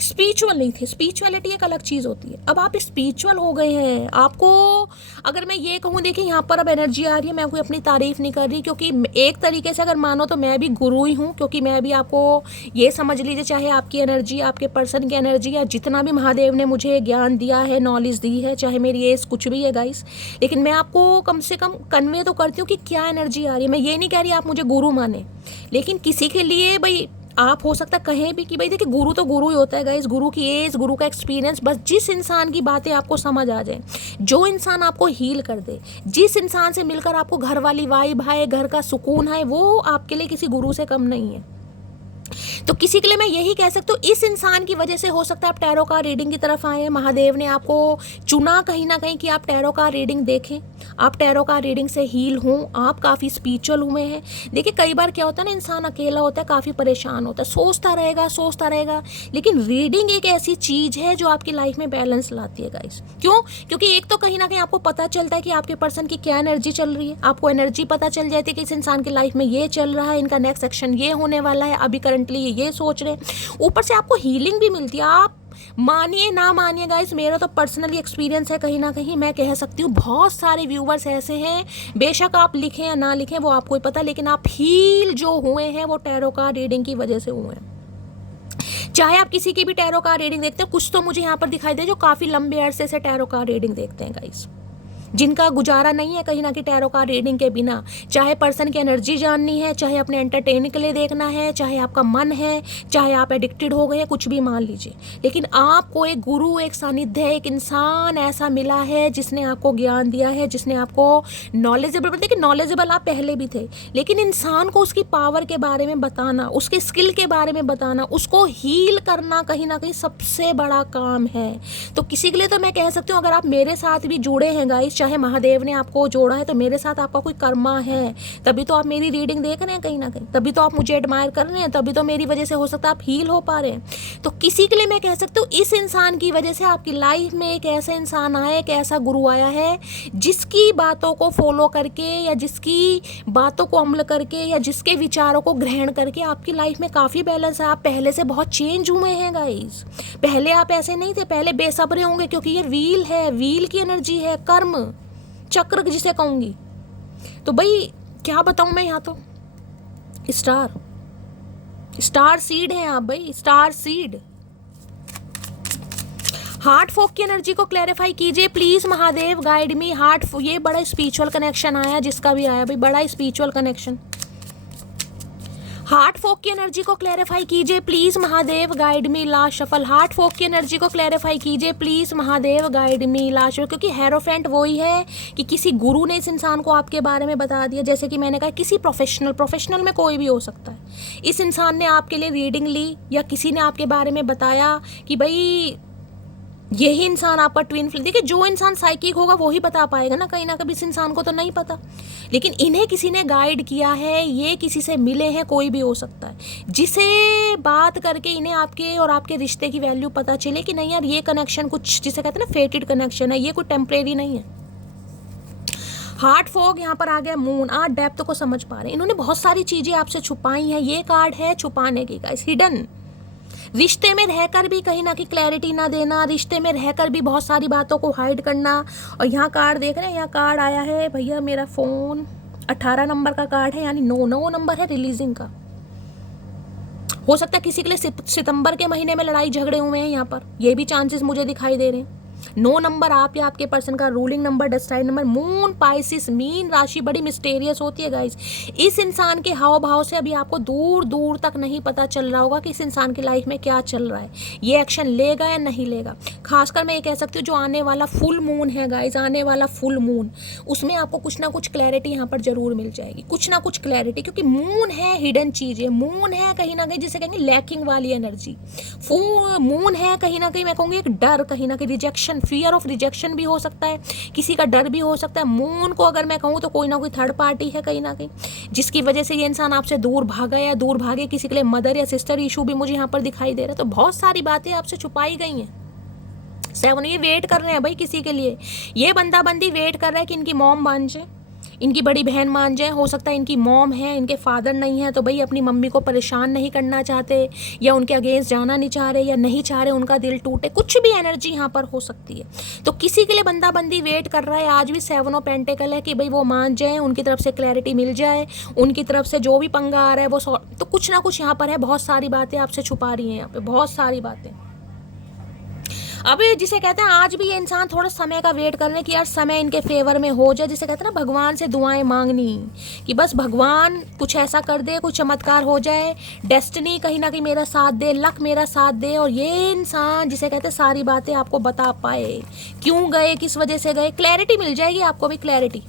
स्पिरिचुअल नहीं थे। स्पिरिचुअलिटी एक अलग चीज़ होती है। अब आप स्पिरिचुअल हो गए हैं। आपको अगर मैं ये कहूँ, देखिए यहाँ पर अब एनर्जी आ रही है, मैं कोई अपनी तारीफ नहीं कर रही, क्योंकि एक तरीके से अगर मानो तो मैं भी गुरु ही हूँ, क्योंकि मैं भी आपको ये समझ लीजिए, चाहे आपकी एनर्जी, आपके पर्सन की एनर्जी, या जितना भी महादेव ने मुझे ज्ञान दिया है, नॉलेज दी है, चाहे मेरी एज कुछ भी है गाइस, लेकिन मैं आपको कम से कम कन्वे तो करती हूँ कि क्या एनर्जी आ रही है। मैं ये नहीं कह रही आप मुझे गुरु माने, लेकिन किसी के लिए भाई आप हो सकता कहें भी कि भाई देखिए गुरु तो गुरु ही होता है गाइस। गुरु की एज, गुरु का एक्सपीरियंस, बस जिस इंसान की बातें आपको समझ आ जाए, जो इंसान आपको हील कर दे, जिस इंसान से मिलकर आपको घर वाली वाइब आए, घर का सुकून आए, वो आपके लिए किसी गुरु से कम नहीं है। तो किसी के लिए मैं यही कह सकती हूँ, इस इंसान की वजह से हो सकता है आप टैरो कार्ड रीडिंग की तरफ आए। महादेव ने आपको चुना कहीं ना कहीं कि आप टैरो कार्ड रीडिंग देखें, आप टैरो कार्ड रीडिंग से हील हों, आप काफ़ी स्पिरिचुअल हुए हैं। देखिए कई बार क्या होता है ना, इंसान अकेला होता है, काफ़ी परेशान होता है, सोचता रहेगा, लेकिन रीडिंग एक ऐसी चीज़ है जो आपकी लाइफ में बैलेंस लाती है गाइस। क्यों? क्योंकि एक तो कहीं ना कहीं आपको पता चलता है कि आपके पर्सन की क्या एनर्जी चल रही है, आपको एनर्जी पता चल जाती है कि इस इंसान की लाइफ में ये चल रहा है, इनका नेक्स्ट एक्शन ये होने वाला है, अभी करंटली ये सोच रहे हैं। ऊपर से आपको हीलिंग भी मिलती है। आप मानिए ना मानिए गाइस, मेरा तो पर्सनली एक्सपीरियंस है, कहीं ना कहीं मैं कह सकती हूँ बहुत सारे व्यूवर्स ऐसे हैं, बेशक आप लिखें या ना लिखें वो आपको ही पता, लेकिन आप हील जो हुए हैं वो टैरो कार्ड रीडिंग की वजह से हुए हैं। चाहे आप किसी की भी टैरो कार्ड रीडिंग देखते हैं, कुछ तो मुझे यहाँ पर दिखाई दे जो काफ़ी लंबे अरसे से टैरो कार्ड रीडिंग देखते हैं गाइस, जिनका गुजारा नहीं है कहीं ना कहीं टैरो कार्ड रीडिंग के बिना। चाहे पर्सन की एनर्जी जाननी है, चाहे अपने एंटरटेन के लिए देखना है, चाहे आपका मन है, चाहे आप एडिक्टेड हो गए हैं, कुछ भी मान लीजिए, लेकिन आपको एक गुरु, एक सानिध्य, एक इंसान ऐसा मिला है जिसने आपको ज्ञान दिया है, जिसने आपको नॉलेजेबल, देखिए नॉलेजेबल आप पहले भी थे, लेकिन इंसान को उसकी पावर के बारे में बताना, उसके स्किल के बारे में बताना, उसको हील करना कहीं ना कहीं सबसे बड़ा काम है। तो किसी के लिए तो मैं कह सकती हूँ, अगर आप मेरे साथ भी जुड़े हैं गाइस, चाहे महादेव ने आपको जोड़ा है, तो मेरे साथ आपका कोई कर्मा है, तभी तो आप मेरी रीडिंग देख रहे हैं कहीं ना कहीं, तभी तो आप मुझे एडमायर कर रहे हैं, तभी तो मेरी वजह से हो सकता है आप हील हो पा रहे हैं। तो किसी के लिए मैं कह सकती हूँ, इस इंसान की वजह से आपकी लाइफ में एक ऐसा इंसान आया, एक ऐसा गुरु आया है जिसकी बातों को फॉलो करके, या जिसकी बातों को अमल करके, या जिसके विचारों को ग्रहण करके आपकी लाइफ में काफ़ी बैलेंस है। आप पहले से बहुत चेंज हुए हैं गाइस। पहले आप ऐसे नहीं थे, पहले बेसब्रे होंगे, क्योंकि ये व्हील है, व्हील की एनर्जी है, कर्म चक्र जिसे कहूंगी। तो भाई क्या बताऊं मैं, यहाँ तो स्टार सीड है आप भाई, स्टार सीड। हार्ट फोक की एनर्जी को क्लैरिफाई कीजिए प्लीज महादेव, गाइड मी। ये बड़ा स्पिरिचुअल कनेक्शन आया, जिसका भी आया भाई, बड़ा स्पिरिचुअल कनेक्शन। हार्ट फोक की एनर्जी को क्लैरिफाई कीजिए please Mahadev, guide me. Last shuffle. Heart फोक की एनर्जी को क्लैरिफाई कीजिए please Mahadev, guide me. Last, क्योंकि हेरोफेंट वही है कि किसी गुरु ने इस इंसान को आपके बारे में बता दिया, जैसे कि मैंने कहा किसी प्रोफेशनल में कोई भी हो सकता है। इस इंसान ने आपके लिए रीडिंग ली, या किसी ने आपके बारे में बताया कि भाई यही इंसान आपका ट्विन फ्लेम। देखिए जो इंसान साइकिक होगा वही बता पाएगा ना, कहीं ना कभी इस इंसान को तो नहीं पता, लेकिन इन्हें किसी ने गाइड किया है, ये किसी से मिले हैं, कोई भी हो सकता है, जिसे बात करके इन्हें आपके और आपके रिश्ते की वैल्यू पता चले कि नहीं यार ये कनेक्शन कुछ, जिसे कहते हैं ना फेटेड कनेक्शन है, ये कोई टेम्परेरी नहीं है। हार्ट फॉग यहाँ पर आ गया, मून। आप डेप्थ को समझ पा रहे हैं, इन्होंने बहुत सारी चीजें आपसे छुपाई हैं। ये कार्ड है छुपाने की गाइस, हिडन। रिश्ते में रहकर भी कहीं ना कहीं क्लैरिटी ना देना, रिश्ते में रहकर भी बहुत सारी बातों को हाइड करना। और यहाँ कार्ड देख रहे हैं, यहाँ कार्ड आया है भैया, मेरा फ़ोन 18 नंबर का कार्ड है, यानी 9 नंबर है रिलीजिंग का। हो सकता है किसी के लिए सितंबर के महीने में लड़ाई झगड़े हुए हैं यहाँ पर, ये भी चांसेस मुझे दिखाई दे रहे हैं। 9 नंबर आप या आपके पर्सन का ruling number, destined number, moon Pisces, mean राशि बड़ी मिस्टेरियस होती है गाइस। इस इंसान के हाव भाव से अभी आपको दूर दूर तक नहीं पता चल रहा होगा कि इस इंसान की लाइफ में क्या चल रहा है, ये एक्शन लेगा या नहीं लेगा। खासकर मैं ये कह सकती हूँ जो आने वाला फुल मून है गाइस, आने वाला फुल मून, उसमें आपको कुछ ना कुछ क्लैरिटी यहाँ पर जरूर मिल जाएगी, कुछ ना कुछ क्लैरिटी, क्योंकि मून है हिडन चीज है, मून है कहीं ना कहीं जिसे कहेंगे लैकिंग वाली एनर्जी, मून है कहीं ना कहीं मैं कहूँगी एक डर, कहीं ना कहीं रिजेक्शन, फियर ऑफ रिजेक्शन भी हो सकता है, किसी का डर भी हो सकता है। मून को अगर मैं कहूँ तो कोई ना कोई थर्ड पार्टी है कहीं ना कहीं, जिसकी वजह से ये इंसान आपसे दूर भागा या दूर भागे, किसी के लिए मदर या सिस्टर इशू भी मुझे यहाँ पर दिखाई दे रहा है। तो बहुत सारी बातें आपसे छुपाई गई हैं। 7 ये वेट कर रहे हैं भाई किसी के लिए, ये बंदा बंदी वेट कर रहा है कि इनकी मॉम मान जाए, इनकी बड़ी बहन मान जाए। हो सकता है इनकी मॉम है, इनके फादर नहीं है, तो भाई अपनी मम्मी को परेशान नहीं करना चाहते, या उनके अगेंस्ट जाना नहीं चाह रहे, या नहीं चाह रहे उनका दिल टूटे, कुछ भी एनर्जी यहाँ पर हो सकती है। तो किसी के लिए बंदा बंदी वेट कर रहा है आज भी 7 ऑफ पेंटिकल है कि भाई वो मान जाए, उनकी तरफ से क्लैरिटी मिल जाए, उनकी तरफ से जो भी पंगा आ रहा है वो तो कुछ ना कुछ यहाँ पर है। बहुत सारी बातें आपसे छुपा रही हैं यहाँ पे, बहुत सारी बातें। अब जिसे कहते हैं आज भी ये इंसान थोड़ा समय का वेट कर रहे हैं कि यार समय इनके फेवर में हो जाए, जिसे कहते हैं ना भगवान से दुआएं मांगनी, कि बस भगवान कुछ ऐसा कर दे, कुछ चमत्कार हो जाए, डेस्टिनी कहीं ना कहीं मेरा साथ दे, लक मेरा साथ दे, और ये इंसान जिसे कहते हैं सारी बातें आपको बता पाए, क्यों गए, किस वजह से गए, क्लैरिटी मिल जाएगी आपको भी, क्लैरिटी।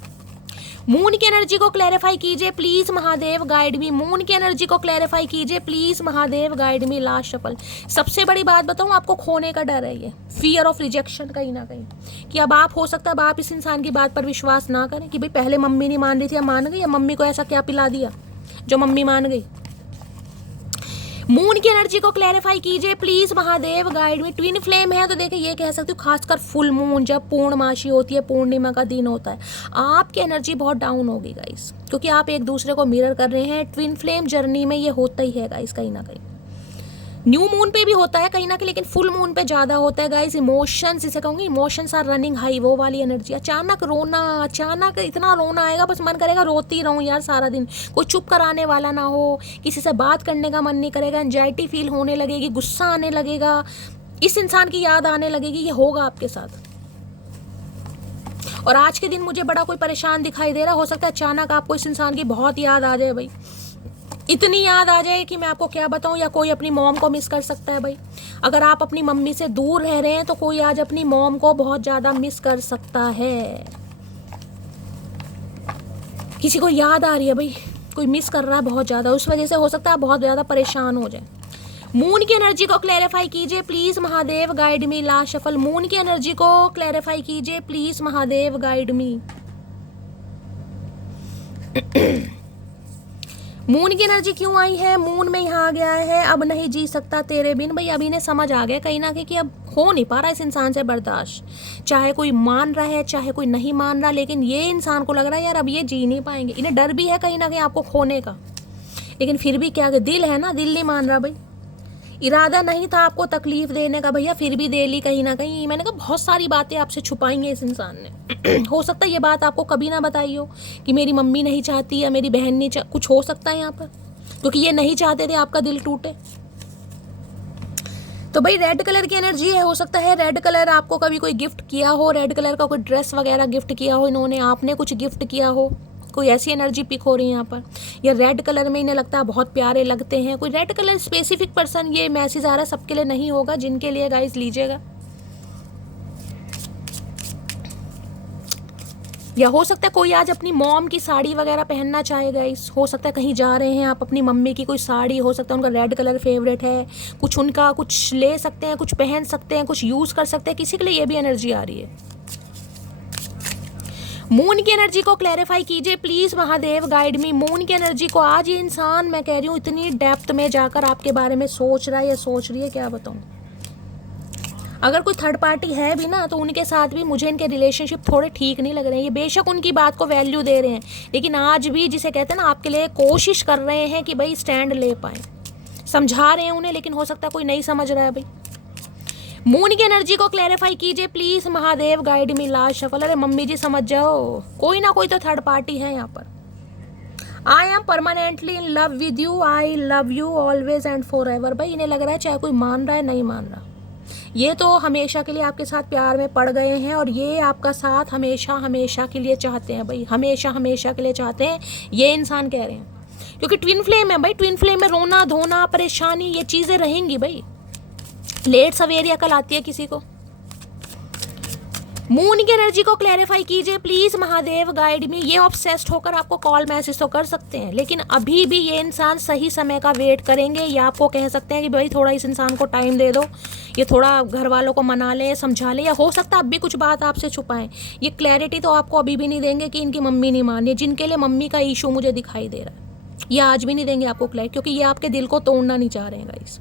मून की एनर्जी को क्लैरिफाई कीजिए please Mahadev, guide me. Moon की एनर्जी को क्लैरिफाई कीजिए please Mahadev, guide me. Last shuffle. सबसे बड़ी बात बताऊं, आपको खोने का डर है, ये फियर ऑफ रिजेक्शन कहीं ना कहीं, कि अब आप हो सकता है अब आप इस इंसान की बात पर विश्वास ना करें, कि भाई पहले मम्मी नहीं मान रही थी, अब मान गई, या मम्मी को ऐसा क्या पिला दिया जो मम्मी मान गई। मून की एनर्जी को क्लैरिफाई कीजिए प्लीज महादेव, गाइड में। ट्विन फ्लेम है तो देखिए ये कह सकती हूँ, खासकर फुल मून जब पूर्णमासी होती है, पूर्णिमा का दिन होता है, आपकी एनर्जी बहुत डाउन होगी गाइस, क्योंकि आप एक दूसरे को मिरर कर रहे हैं। ट्विन फ्लेम जर्नी में ये होता ही है गाइस, कहीं ना कहीं न्यू मून पे भी होता है कहीं ना कहीं, लेकिन फुल मून पे ज्यादा होता है गाइस। इमोशंस, इसे कहूंगी इमोशंस आर रनिंग हाई, वो वाली एनर्जी। अचानक रोना, अचानक इतना रोना आएगा, बस मन करेगा रोती रहूं यार सारा दिन, कोई चुप कराने वाला ना हो, किसी से बात करने का मन नहीं करेगा, एंजाइटी फील होने लगेगी, गुस्सा आने लगेगा, इस इंसान की याद आने लगेगी, ये होगा आपके साथ। और आज के दिन मुझे बड़ा कोई परेशान दिखाई दे रहा, हो सकता है अचानक आपको इस इंसान की बहुत याद आ जाए भाई, इतनी याद आ जाए कि मैं आपको क्या बताऊं। या कोई अपनी मॉम को मिस कर सकता है भाई, अगर आप अपनी मम्मी से दूर रह रहे हैं तो कोई आज अपनी मॉम को बहुत ज्यादा मिस कर सकता है, किसी को याद आ रही है भाई, कोई मिस कर रहा है बहुत ज्यादा, उस वजह से हो सकता है आप बहुत ज्यादा परेशान हो जाए। मून की एनर्जी को क्लैरिफाई कीजिए please Mahadev, guide me. Last shuffle. Moon की एनर्जी को क्लैरिफाई कीजिए please Mahadev, guide me. Moon की एनर्जी क्यों आई है, मून में यहाँ आ गया है, अब नहीं जी सकता तेरे बिन। भाई अभी इन्हें समझ आ गया कहीं ना कहीं कि अब हो नहीं पा रहा इस इंसान से बर्दाश्त, चाहे कोई मान रहा है चाहे कोई नहीं मान रहा, लेकिन ये इंसान को लग रहा है यार अब ये जी नहीं पाएंगे। इन्हें डर भी है कहीं ना कहीं आपको खोने का, लेकिन फिर भी क्या, दिल है ना, दिल नहीं मान रहा भाई। इरादा नहीं था आपको तकलीफ देने का भैया, फिर भी दे ली कहीं ना कहीं। मैंने कहा बहुत सारी बातें आपसे छुपाई इस इंसान ने। हो सकता है ये बात आपको कभी ना बताई हो कि मेरी मम्मी नहीं चाहती या मेरी बहन नहीं कुछ हो सकता है यहाँ पर, क्योंकि ये नहीं चाहते थे आपका दिल टूटे। तो भाई रेड कलर की एनर्जी है, हो सकता है रेड कलर आपको कभी कोई गिफ्ट किया हो, रेड कलर का कोई ड्रेस वगैरह गिफ्ट किया हो इन्होंने, आपने कुछ गिफ्ट किया हो, कोई ऐसी एनर्जी पिक हो रही है यहाँ पर। या रेड कलर में इन्हें लगता है बहुत प्यारे लगते हैं, कोई रेड कलर स्पेसिफिक पर्सन, ये मैसेज आ रहा है सबके लिए नहीं होगा, जिनके लिए गाइस लीजिएगा। या हो सकता है कोई आज अपनी मॉम की साड़ी वगैरह पहनना चाहेगा, इस हो सकता है कहीं जा रहे हैं आप, अपनी मम्मी की कोई साड़ी, हो सकता है उनका रेड कलर फेवरेट है, कुछ उनका कुछ ले सकते हैं, कुछ पहन सकते हैं, कुछ यूज कर सकते हैं, किसी के लिए ये भी एनर्जी आ रही है। मून की एनर्जी को क्लैरिफाई कीजिए please Mahadev, guide me. Moon की एनर्जी को आज ये इंसान, मैं कह रही हूँ इतनी डेप्थ में जाकर आपके बारे में सोच रहा है या सोच रही है, क्या बताऊँ। अगर कोई थर्ड पार्टी है भी ना तो उनके साथ भी मुझे इनके रिलेशनशिप थोड़े ठीक नहीं लग रहे हैं। ये बेशक उनकी बात को वैल्यू दे रहे हैं, लेकिन आज भी जिसे कहते हैं ना आपके लिए कोशिश कर रहे हैं कि भाई स्टैंड ले पाए, समझा रहे हैं उन्हें, लेकिन हो सकता है कोई नहीं समझ रहा है भाई। मून की एनर्जी को क्लैरिफाई कीजिए please Mahadev, guide me. Last shuffle. अरे मम्मी जी समझ जाओ, कोई ना कोई तो थर्ड पार्टी है यहाँ पर, I am permanently in love with you, I love you always and for ever. भाई इन्हें लग रहा है चाहे कोई मान रहा है नहीं मान रहा, ये तो हमेशा के लिए आपके साथ प्यार में पड़ गए हैं और ये आपका साथ हमेशा हमेशा के लिए चाहते हैं भाई, हमेशा हमेशा के लिए चाहते हैं, ये इंसान कह रहे हैं। क्योंकि ट्विन फ्लेम है भाई, ट्विन फ्लेम में रोना धोना परेशानी ये चीज़ें रहेंगी भाई, लेट सवेर या कल आती है किसी को। मून की एनर्जी को क्लैरिफाई कीजिए प्लीज महादेव गाइड मी। ये ऑब्सेस्ड होकर आपको कॉल मैसेज तो कर सकते हैं, लेकिन अभी भी ये इंसान सही समय का वेट करेंगे, या आपको कह सकते हैं कि भाई थोड़ा इस इंसान को टाइम दे दो, ये थोड़ा घर वालों को मना ले समझा ले, या हो सकता है अब भी कुछ बात आपसे छुपाएं। ये क्लैरिटी तो आपको अभी भी नहीं देंगे कि इनकी मम्मी नहीं मान रही, जिनके लिए मम्मी का इशू मुझे दिखाई दे रहा है, ये आज भी नहीं देंगे आपको क्लैरिटी, क्योंकि ये आपके दिल को तोड़ना नहीं चाह रहे हैं गाइस।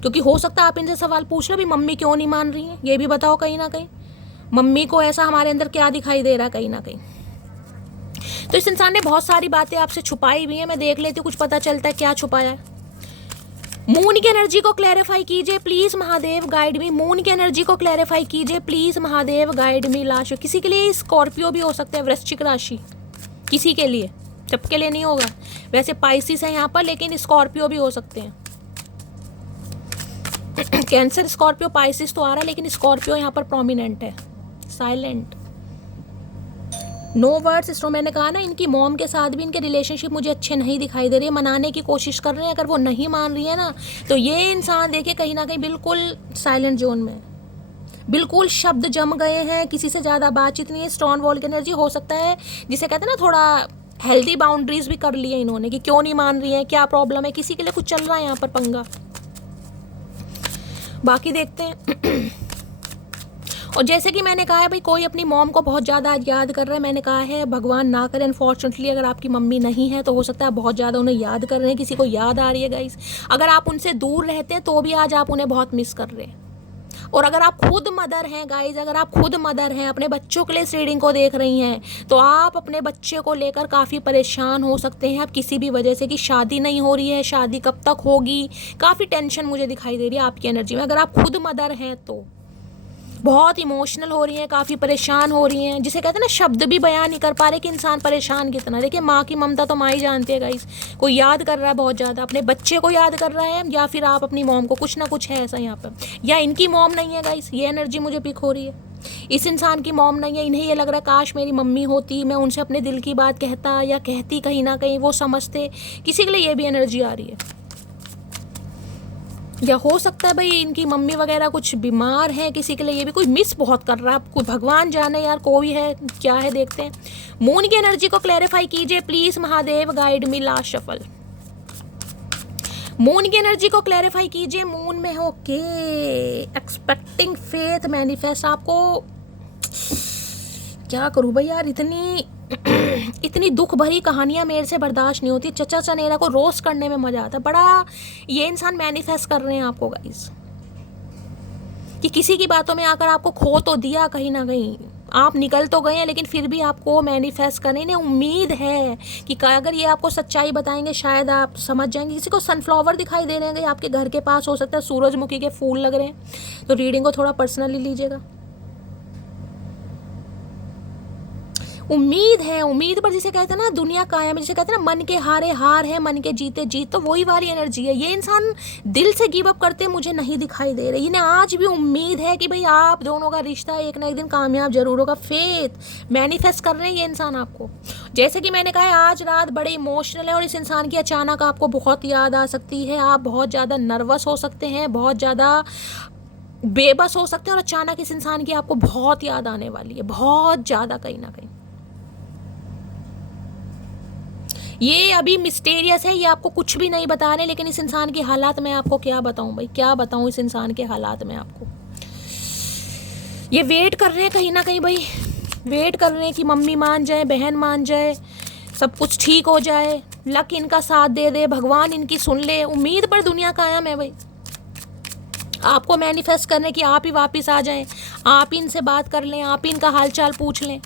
क्योंकि हो सकता है आप इनसे सवाल पूछ लो भी मम्मी क्यों नहीं मान रही है, ये भी बताओ कहीं ना कहीं मम्मी को ऐसा हमारे अंदर क्या दिखाई दे रहा है कहीं ना कहीं। तो इस इंसान ने बहुत सारी बातें आपसे छुपाई हुई है, मैं देख लेती हूँ कुछ पता चलता है क्या छुपाया है। मून की एनर्जी को क्लैरिफाई कीजिए please Mahadev guide me. Moon की एनर्जी को क्लैरिफाई कीजिए please Mahadev guide me. Last किसी के लिए स्कॉर्पियो भी हो सकता है, वृश्चिक राशि किसी के लिए, सबके लिए नहीं होगा। वैसे पाइसिस है यहाँ पर, लेकिन स्कॉर्पियो भी हो सकते हैं। कैंसर स्कॉर्पियो पाइसिस तो आ रहा है, लेकिन स्कॉर्पियो यहाँ पर प्रोमिनेंट है, साइलेंट, नो वर्ड्स। इसको मैंने कहा ना, इनकी मॉम के साथ भी इनके रिलेशनशिप मुझे अच्छे नहीं दिखाई दे रहे, मनाने की कोशिश कर रहे हैं, अगर वो नहीं मान रही है ना तो ये इंसान देखिए कहीं ना कहीं बिल्कुल साइलेंट जोन में, बिल्कुल शब्द जम गए हैं, किसी से ज़्यादा बातचीत नहीं है। स्टोन वॉल की एनर्जी हो सकता है, जिसे कहते हैं ना थोड़ा हेल्दी बाउंड्रीज भी कर ली है इन्होंने कि क्यों नहीं मान रही है, क्या प्रॉब्लम है, किसी के लिए कुछ चल रहा है यहाँ पर पंगा। बाकी देखते हैं। और जैसे कि मैंने कहा है भाई, कोई अपनी मॉम को बहुत ज़्यादा याद कर रहा है, मैंने कहा है भगवान ना करे अनफॉर्चुनेटली अगर आपकी मम्मी नहीं है तो हो सकता है बहुत ज़्यादा उन्हें याद कर रहे हैं, किसी को याद आ रही है गाइस। अगर आप उनसे दूर रहते हैं तो भी आज आप उन्हें बहुत मिस कर रहे हैं। और अगर आप खुद मदर हैं गाइज, अगर आप खुद मदर हैं, अपने बच्चों के लिए इस रीडिंग को देख रही हैं, तो आप अपने बच्चे को लेकर काफ़ी परेशान हो सकते हैं। आप किसी भी वजह से कि शादी नहीं हो रही है, शादी कब तक होगी, काफ़ी टेंशन मुझे दिखाई दे रही है आपकी एनर्जी में। अगर आप खुद मदर हैं तो बहुत इमोशनल हो रही हैं, काफ़ी परेशान हो रही हैं, जिसे कहते हैं ना शब्द भी बयान नहीं कर पा रहे कि इंसान परेशान कितना। देखिए माँ की ममता तो माँ ही जानती है गाइस। कोई याद कर रहा है बहुत ज़्यादा, अपने बच्चे को याद कर रहा है, या फिर आप अपनी मॉम को, कुछ ना कुछ है ऐसा यहाँ पर। या इनकी मॉम नहीं है गाइस, ये एनर्जी मुझे पिक हो रही है, इस इंसान की मॉम नहीं है। इन्हें ये लग रहा है काश मेरी मम्मी होती, मैं उनसे अपने दिल की बात कहता या कहती, कहीं ना कहीं वो समझते। किसी के लिए ये भी एनर्जी आ रही है। या हो सकता है भाई इनकी मम्मी वगैरह कुछ बीमार है, किसी के लिए ये भी कोई मिस बहुत कर रहा है, कोई भगवान जाने यार कोई है क्या है, देखते हैं। मून की एनर्जी को क्लैरिफाई कीजिए please Mahadev guide me. Last shuffle, moon की एनर्जी को क्लैरिफाई कीजिए। मून में हो के एक्सपेक्टिंग फेथ मैनिफेस्ट। आपको क्या करूँ भाई यार, इतनी दुख भरी कहानियां मेरे से बर्दाश्त नहीं होती। चचा चनेरा को रोस्ट करने में मजा आता है बड़ा। ये इंसान मैनिफेस्ट कर रहे हैं आपको गाइस, कि किसी की बातों में आकर आपको खो तो दिया, कहीं ना कहीं आप निकल तो गए हैं, लेकिन फिर भी आपको मैनिफेस्ट करने ने उम्मीद है कि अगर ये आपको सच्चाई बताएंगे शायद आप समझ जाएंगे। किसी को सनफ्लावर दिखाई दे रहे हैं आपके घर के पास, हो सकता है सूरजमुखी के फूल लग रहे हैं, तो रीडिंग को थोड़ा पर्सनली लीजिएगा। उम्मीद है, उम्मीद पर जिसे कहते हैं ना दुनिया कायम है, जिसे कहते हैं ना मन के हारे हार है, मन के जीते जीत, तो वही वाली एनर्जी है। ये इंसान दिल से गिव अप करते मुझे नहीं दिखाई दे रहे। इन्हें आज भी उम्मीद है कि भाई आप दोनों का रिश्ता एक ना एक दिन कामयाब जरूर होगा। फेथ मैनिफेस्ट कर रहे हैं ये इंसान आपको। जैसे कि मैंने कहा आज रात बड़े इमोशनल है और इस इंसान की अचानक आपको बहुत याद आ सकती है। आप बहुत ज़्यादा नर्वस हो सकते हैं, बहुत ज़्यादा बेबस हो सकते हैं, और अचानक इस इंसान की आपको बहुत याद आने वाली है, बहुत ज़्यादा कहीं ना कहीं। ये अभी मिस्टीरियस है, ये आपको कुछ भी नहीं बता रहे, लेकिन इस इंसान के हालात मैं आपको क्या बताऊं भाई, क्या बताऊं इस इंसान के हालात में आपको। ये वेट कर रहे हैं कहीं ना कहीं भाई, वेट कर रहे हैं कि मम्मी मान जाए, बहन मान जाए, सब कुछ ठीक हो जाए, लक इनका साथ दे दे, भगवान इनकी सुन ले। उम्मीद पर दुनिया कायम है भाई। आपको मैनिफेस्ट करने की आप ही वापस आ जाएं, आप ही इनसे बात कर लें, आप ही इनका हालचाल पूछ लें।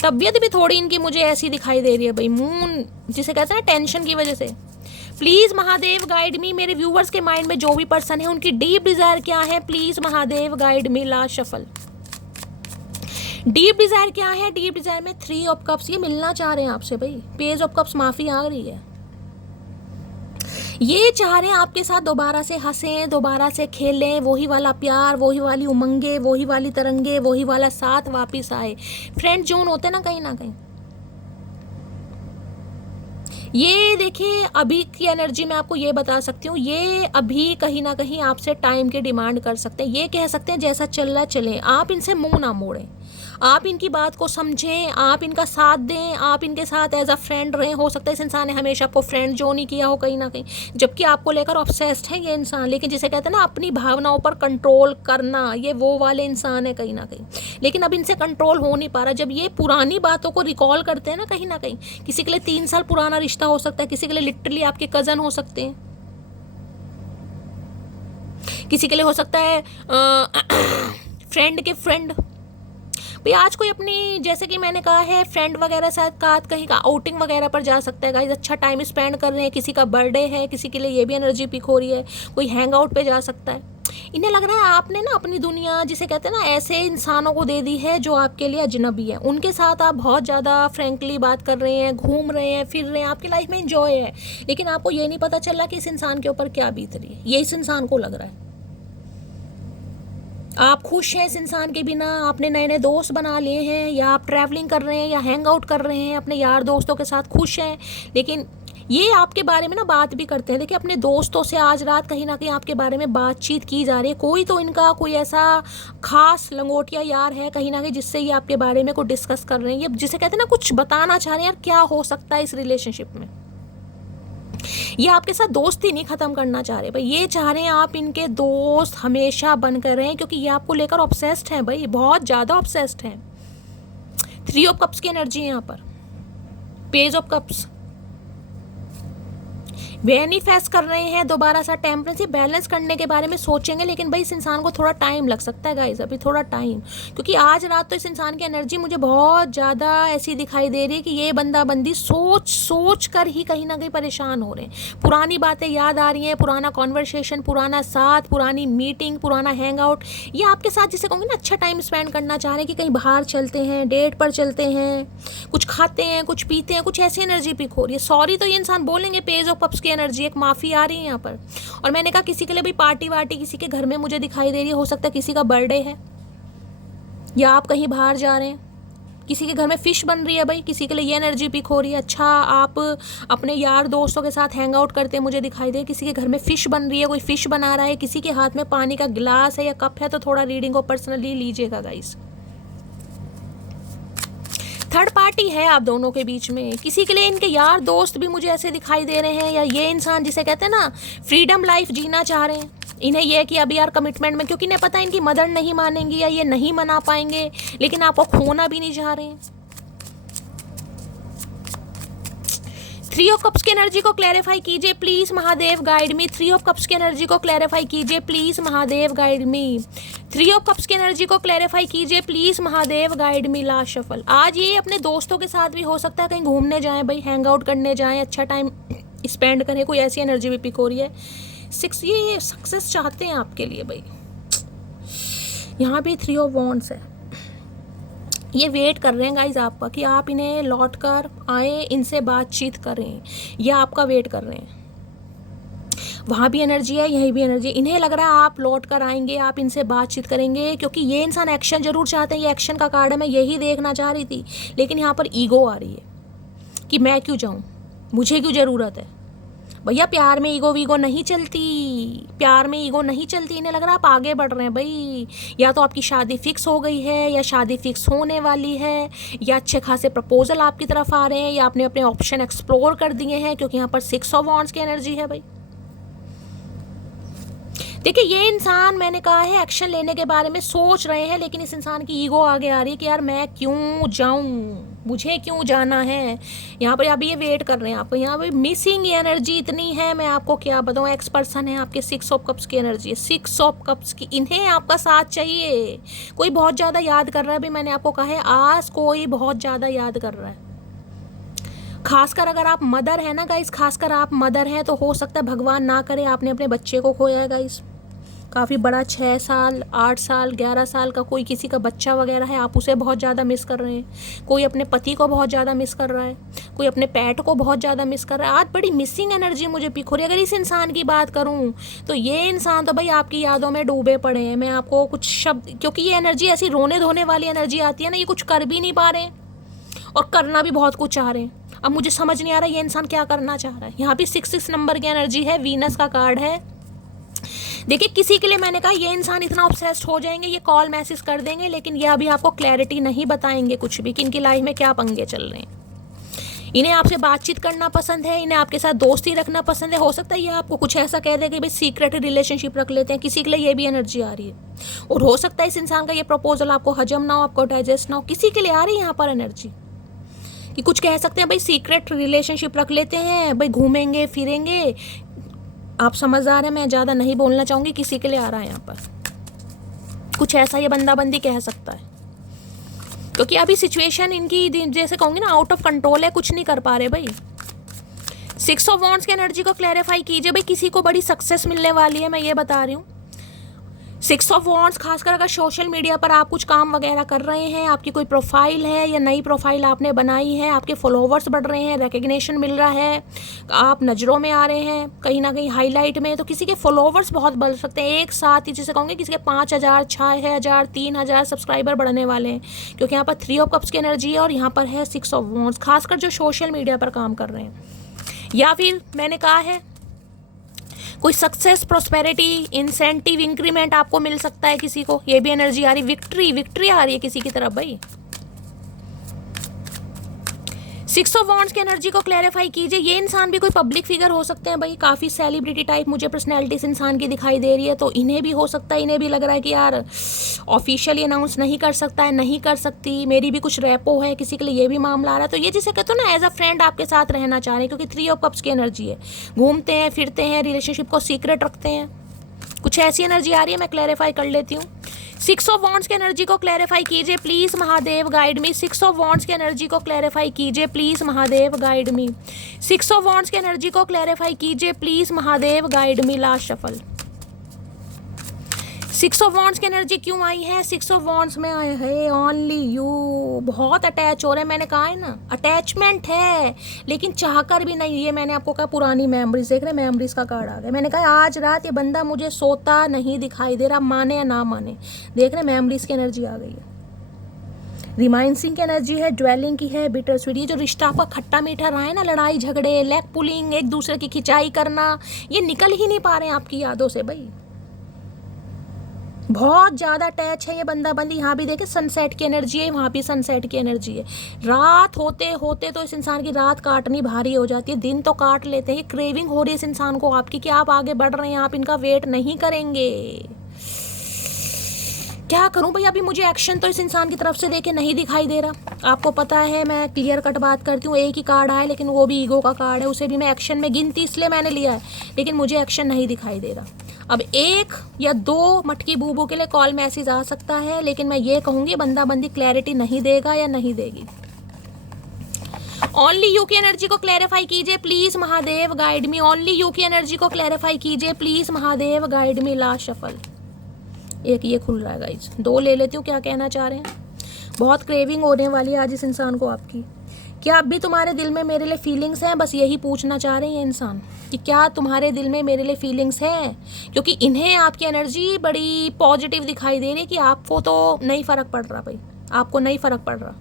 तबीयत भी थोड़ी इनकी मुझे ऐसी दिखाई दे रही है भाई, मून जिसे कहते हैं ना टेंशन की वजह से। प्लीज़ महादेव गाइड मी। मेरे व्यूवर्स के माइंड में जो भी पर्सन है उनकी डीप डिज़ायर क्या है, please Mahadev guide me. Last shuffle, deep Dzire क्या है? डीप डिजायर में 3 ऑफ कप्स, ये मिलना चाह रहे हैं आपसे भाई। पेज ऑफ कप्स माफी आ रही है, ये चाह रहे हैं आपके साथ दोबारा से हंसें, दोबारा से खेलें, वही वाला प्यार, वही वाली उमंगे, वही वाली तरंगे, वही वाला साथ वापस आए। फ्रेंड जोन होते ना कहीं ना कहीं। ये देखिए अभी की एनर्जी में आपको ये बता सकती हूँ, ये अभी कहीं ना कहीं आपसे टाइम की डिमांड कर सकते हैं। ये कह सकते हैं जैसा चल रहा है चलें, आप इनसे मुंह ना मोड़ें, आप इनकी बात को समझें, आप इनका साथ दें, आप इनके साथ एज अ फ्रेंड रहें। हो सकता है इस इंसान ने हमेशा आपको फ्रेंड जो नहीं किया हो कहीं ना कहीं, जबकि आपको लेकर ऑब्सेस्ड है ये इंसान। लेकिन जिसे कहते हैं ना अपनी भावनाओं पर कंट्रोल करना, ये वो वाले इंसान है कहीं ना कहीं। लेकिन अब इनसे कंट्रोल हो नहीं पा रहा। जब ये पुरानी बातों को रिकॉल करते हैं ना कहीं, किसी के लिए 3 साल पुराना रिश्ता हो सकता है, किसी के लिए लिटरली आपके कज़न हो सकते हैं, किसी के लिए हो सकता है फ्रेंड के फ्रेंड। भाई आज कोई अपनी, जैसे कि मैंने कहा है, फ्रेंड वगैरह साथ कहीं का आउटिंग वगैरह पर जा सकता है गाइस, अच्छा टाइम स्पेंड कर रहे हैं, किसी का बर्थडे है, किसी के लिए ये भी एनर्जी पिक हो रही है, कोई हैंग आउट पे जा सकता है। इन्हें लग रहा है आपने ना अपनी दुनिया, जिसे कहते हैं ना, ऐसे इंसानों को दे दी है जो आपके लिए अजनबी है। उनके साथ आप बहुत ज़्यादा फ्रेंकली बात कर रहे हैं, घूम रहे हैं, फिर रहे हैं, आपकी लाइफ में एंजॉय है, लेकिन आपको ये नहीं पता चल रहा कि इस इंसान के ऊपर क्या बीत रही है। ये इस इंसान को लग रहा है। आप खुश हैं इस इंसान के बिना, आपने नए नए दोस्त बना लिए हैं, या आप ट्रैवलिंग कर रहे हैं या हैंग आउट कर रहे हैं अपने यार दोस्तों के साथ, खुश हैं। लेकिन ये आपके बारे में ना बात भी करते हैं। देखिए अपने दोस्तों से आज रात कहीं ना कहीं आपके बारे में बातचीत की जा रही है। कोई तो इनका कोई ऐसा खास लंगोटिया यार है कहीं ना कहीं जिससे ये आपके बारे में कुछ डिस्कस कर रहे हैं, ये जिसे कहते हैं ना कुछ बताना चाह रहे हैं यार क्या हो सकता है इस रिलेशनशिप में। ये आपके साथ दोस्ती नहीं खत्म करना चाह रहे भाई, ये चाह रहे हैं आप इनके दोस्त हमेशा बनकर रहें, क्योंकि ये आपको लेकर ऑब्सेस्ड हैं भाई, बहुत ज़्यादा ऑब्सेस्ड हैं। 3 ऑफ कप्स की एनर्जी है यहाँ पर, पेज ऑफ कप्स मैनिफेस्ट कर रहे हैं दोबारा सा टेम्परेंसी बैलेंस करने के बारे में सोचेंगे। लेकिन भाई इस इंसान को थोड़ा टाइम लग सकता है गाइस, अभी थोड़ा टाइम, क्योंकि आज रात तो इस इंसान की एनर्जी मुझे बहुत ज़्यादा ऐसी दिखाई दे रही है कि ये बंदा बंदी सोच कर ही कहीं ना कहीं परेशान हो रहे हैं। पुरानी बातें याद आ रही हैं, पुराना कॉन्वर्सेशन, पुराना साथ, पुरानी मीटिंग, पुराना हैंग आउट। ये आपके साथ जिसे कहूँगी ना अच्छा टाइम स्पेंड करना चाह रहे हैं कि कहीं बाहर चलते हैं, डेट पर चलते हैं, कुछ खाते हैं, कुछ पीते हैं, कुछ ऐसी एनर्जी पिक हो रही है। सॉरी तो ये इंसान बोलेंगे, पेज ऑफ कप्स एनर्जी, एक माफी आ रही है यहाँ पर। और मैंने कहा किसी के लिए भी पार्टी वार्टी किसी के घर में मुझे दिखाई दे रही है, हो सकता है किसी का बर्थडे है या आप कहीं बाहर जा रहे हैं, किसी के घर में फिश बन रही है भाई, किसी के लिए ये एनर्जी पिक हो रही है। अच्छा आप अपने यार दोस्तों के साथ हैंग आउट करते हैं मुझे दिखाई दे, किसी के घर में फिश बन रही है, कोई फिश बना रहा है, किसी के हाथ में पानी का गिलास है या कप है। तो थोड़ा रीडिंग को पर्सनली लीजिएगा गाइस। थर्ड पार्टी है आप दोनों के बीच में, किसी के लिए इनके यार दोस्त भी मुझे ऐसे दिखाई दे रहे हैं, या ये इंसान जिसे कहते हैं ना फ्रीडम लाइफ जीना चाह रहे हैं। इन्हें यह कि अभी यार कमिटमेंट में, क्योंकि इन्हें पता है इनकी मदर नहीं मानेंगी या ये नहीं मना पाएंगे, लेकिन आपको खोना भी नहीं चाह रहे हैं। 3 ऑफ कप्स की एनर्जी को क्लैरिफाई कीजिए please Mahadev guide me. 3 of cups की एनर्जी को क्लैरिफाई कीजिए please Mahadev guide me. 3 of cups की एनर्जी को क्लैरिफाई कीजिए please Mahadev guide me. Last shuffle. आज ये अपने दोस्तों के साथ भी हो सकता है कहीं घूमने जाएं भाई, हैंग आउट करने जाएं, अच्छा टाइम स्पेंड करें, कोई ऐसी एनर्जी भी पिक हो रही है। 6 ये सक्सेस चाहते हैं आपके लिए भाई। यहाँ भी 3 ऑफ वॉन्ड्स है, ये वेट कर रहे हैं गाइज आपका कि आप इन्हें लौट कर आए, इनसे बातचीत करें, या आपका वेट कर रहे हैं। वहाँ भी एनर्जी है, यहीं भी एनर्जी। इन्हें लग रहा है आप लौट कर आएंगे, आप इनसे बातचीत करेंगे, क्योंकि ये इंसान एक्शन जरूर चाहते हैं। ये एक्शन का कार्ड है, मैं यही देखना चाह रही थी, लेकिन यहाँ पर ईगो आ रही है कि मैं क्यों जाऊँ, मुझे क्यों ज़रूरत है। भैया प्यार में ईगो वीगो नहीं चलती, प्यार में ईगो नहीं चलती। इन्हें लग रहा है आप आगे बढ़ रहे हैं भाई, या तो आपकी शादी फिक्स हो गई है, या शादी फिक्स होने वाली है, या अच्छे खासे प्रपोजल आपकी तरफ आ रहे हैं, या आपने अपने ऑप्शन एक्सप्लोर कर दिए हैं, क्योंकि यहाँ पर 6 ऑफ वॉन्ड्स की एनर्जी है भाई। देखिए ये इंसान, मैंने कहा है, एक्शन लेने के बारे में सोच रहे हैं, लेकिन इस इंसान की ईगो आगे आ रही है कि यार मैं क्यों जाऊं, मुझे क्यों जाना है। यहाँ पर अभी ये वेट कर रहे हैं आपको। यहाँ पर मिसिंग एनर्जी इतनी है, मैं आपको क्या बताऊँ। एक्स पर्सन है आपके, 6 ऑफ कप्स की एनर्जी है, 6 ऑफ कप्स की। इन्हें आपका साथ चाहिए। कोई बहुत ज़्यादा याद कर रहा है, अभी मैंने आपको कहा है, आज कोई बहुत ज़्यादा याद कर रहा है। खासकर अगर आप मदर है ना गाइस, खासकर आप मदर हैं, तो हो सकता है भगवान ना करे आपने अपने बच्चे को खोया है गाइस, काफ़ी बड़ा, 6 साल 8 साल 11 साल का कोई किसी का बच्चा वगैरह है, आप उसे बहुत ज़्यादा मिस कर रहे हैं। कोई अपने पति को बहुत ज़्यादा मिस कर रहा है, कोई अपने पेट को बहुत ज़्यादा मिस कर रहा है। आज बड़ी मिसिंग एनर्जी मुझे पिक हो रही है। अगर इस इंसान की बात करूँ तो ये इंसान तो भाई आपकी यादों में डूबे पड़े हैं। मैं आपको कुछ शब्द, क्योंकि ये एनर्जी ऐसी रोने धोने वाली एनर्जी आती है ना, ये कुछ कर भी नहीं पा रहे हैं और करना भी बहुत कुछ चाह रहे हैं। अब मुझे समझ नहीं आ रहा ये इंसान क्या करना चाह रहा है। यहाँ पे 6 नंबर की एनर्जी है, वीनस का कार्ड है। देखिए, किसी के लिए मैंने कहा ये इंसान इतना ऑब्सेस्ड हो जाएंगे, ये कॉल मैसेज कर देंगे, लेकिन ये अभी आपको क्लैरिटी नहीं बताएंगे कुछ भी कि इनकी लाइफ में क्या पंगे चल रहे हैं। इन्हें आपसे बातचीत करना पसंद है, इन्हें आपके साथ दोस्ती रखना पसंद है। हो सकता है ये आपको कुछ ऐसा कह दे कि भाई सीक्रेट रिलेशनशिप रख लेते हैं, किसी के लिए ये भी एनर्जी आ रही है। और हो सकता है इस इंसान का ये प्रपोजल आपको हजम ना हो, आपको डाइजेस्ट ना हो, किसी के लिए आ रही है यहाँ पर एनर्जी कि कुछ कह सकते हैं भाई सीक्रेट रिलेशनशिप रख लेते हैं, भाई घूमेंगे फिरेंगे। आप समझदार हैं, मैं ज़्यादा नहीं बोलना चाहूँगी, किसी के लिए आ रहा है यहाँ पर कुछ ऐसा, ये बंदा बंदी कह सकता है। क्योंकि अभी सिचुएशन इनकी जैसे कहूँगी ना आउट ऑफ कंट्रोल है, कुछ नहीं कर पा रहे भाई। 6 ऑफ वॉन्ड्स की एनर्जी को क्लैरिफाई कीजिए भाई, किसी को बड़ी सक्सेस मिलने वाली है, मैं ये बता रही हूँ। 6 ऑफ वॉन्ड्स, खासकर अगर सोशल मीडिया पर आप कुछ काम वगैरह कर रहे हैं, आपकी कोई प्रोफाइल है या नई प्रोफाइल आपने बनाई है, आपके फॉलोवर्स बढ़ रहे हैं, रिकग्निशन मिल रहा है, आप नज़रों में आ रहे हैं कहीं ना कहीं हाईलाइट में, तो किसी के फॉलोवर्स बहुत बढ़ सकते हैं एक साथ ही। जिसे कहूँगे किसी के 5000 6000 3000 सब्सक्राइबर बढ़ने वाले हैं, क्योंकि यहाँ पर 3 ऑफ कप्स की एनर्जी है और यहाँ पर है 6 ऑफ वॉन्ड्स। खासकर जो सोशल मीडिया पर काम कर रहे हैं, या फिर मैंने कहा है कोई सक्सेस, प्रोस्पेरिटी, इंसेंटिव, इंक्रीमेंट आपको मिल सकता है किसी को, ये भी एनर्जी आ रही। विक्ट्री आ रही है किसी की तरफ भाई। 6 ऑफ वॉन्ड्स की एनर्जी को क्लैरिफाई कीजिए। ये इंसान भी कोई पब्लिक फिगर हो सकते हैं भाई, काफ़ी सेलिब्रिटी टाइप मुझे पर्सनैलिटी इस इंसान की दिखाई दे रही है, तो इन्हें भी हो सकता है, इन्हें भी लग रहा है कि यार ऑफिशियली अनाउंस नहीं कर सकता है, नहीं कर सकती, मेरी भी कुछ रेपो है, किसी के लिए ये भी मामला आ रहा है। तो ये जिसे कहते हो ना एज अ फ्रेंड आपके साथ रहना चाह रहे हैं, क्योंकि 3 ऑफ कप्स की एनर्जी है, घूमते हैं फिरते हैं, रिलेशनशिप को सीक्रेट रखते हैं, कुछ ऐसी एनर्जी आ रही है। मैं क्लैरिफाई कर लेती हूँ। 6 ऑफ वॉन्ड्स की एनर्जी को क्लैरिफाई कीजिए please Mahadev, guide me. 6 of wands की एनर्जी को क्लैरिफाई कीजिए please Mahadev, guide me. 6 of wands की एनर्जी को क्लैरिफाई कीजिए please Mahadev, guide me. Last shuffle. 6 of wands की एनर्जी क्यों आई है? 6 ऑफ वॉन्ड्स में आए है ओनली यू। बहुत अटैच हो रहे हैं, मैंने कहा है ना अटैचमेंट है, लेकिन चाहकर भी नहीं। ये मैंने आपको कहा पुरानी मेमोरीज, देख रहे मेमोरीज का कार्ड आ गया। मैंने कहा आज रात ये बंदा मुझे सोता नहीं दिखाई दे रहा, माने या ना माने, देख रहे मेमोरीज की एनर्जी आ गई है। रिमाइंसिंग की एनर्जी है, ड्वेलिंग की है, बिटर स्वीट। ये जो रिश्ता आपका खट्टा मीठा रहा है ना, लड़ाई झगड़े, लेग पुलिंग, एक दूसरे की खिंचाई करना, ये निकल ही नहीं पा रहे हैं आपकी यादों से भाई। बहुत ज़्यादा अटैच है ये बंदा बंदी। यहाँ भी देखे सनसेट की एनर्जी है, वहाँ भी सनसेट की एनर्जी है। रात होते होते तो इस इंसान की रात काटनी भारी हो जाती है, दिन तो काट लेते हैं। ये क्रेविंग हो रही है इस इंसान को आपकी कि आप आगे बढ़ रहे हैं, आप इनका वेट नहीं करेंगे। क्या करूं भाई, अभी मुझे एक्शन तो इस इंसान की तरफ से देखे नहीं दिखाई दे रहा। आपको पता है मैं क्लियर कट बात करती हूँ, एक ही कार्ड आया लेकिन वो भी ईगो का कार्ड है, उसे भी मैं एक्शन में गिनती इसलिए मैंने लिया है, लेकिन मुझे एक्शन नहीं दिखाई दे रहा। अब 1 या 2 मटकी बूबू के लिए कॉल मैसेज आ सकता है, लेकिन मैं ये कहूँगी बंदा बंदी क्लैरिटी नहीं देगा या नहीं देगी। ओनली यू की एनर्जी को क्लैरिफाई कीजिए please Mahadev, guide me. Only you की एनर्जी को क्लैरिफाई कीजिए please Mahadev, guide me. Last shuffle. एक ये खुल रहा है गाइज, 2 ले लेती हूँ, क्या कहना चाह रहे हैं। बहुत क्रेविंग होने वाली है आज इस इंसान को आपकी। क्या अब भी तुम्हारे दिल में मेरे लिए फीलिंग्स हैं? बस यही पूछना चाह रहे हैं इंसान कि क्या तुम्हारे दिल में मेरे लिए फीलिंग्स हैं, क्योंकि इन्हें आपकी एनर्जी बड़ी पॉजिटिव दिखाई दे रही है कि आपको तो नहीं फ़र्क पड़ रहा भाई, आपको नहीं फ़र्क पड़ रहा।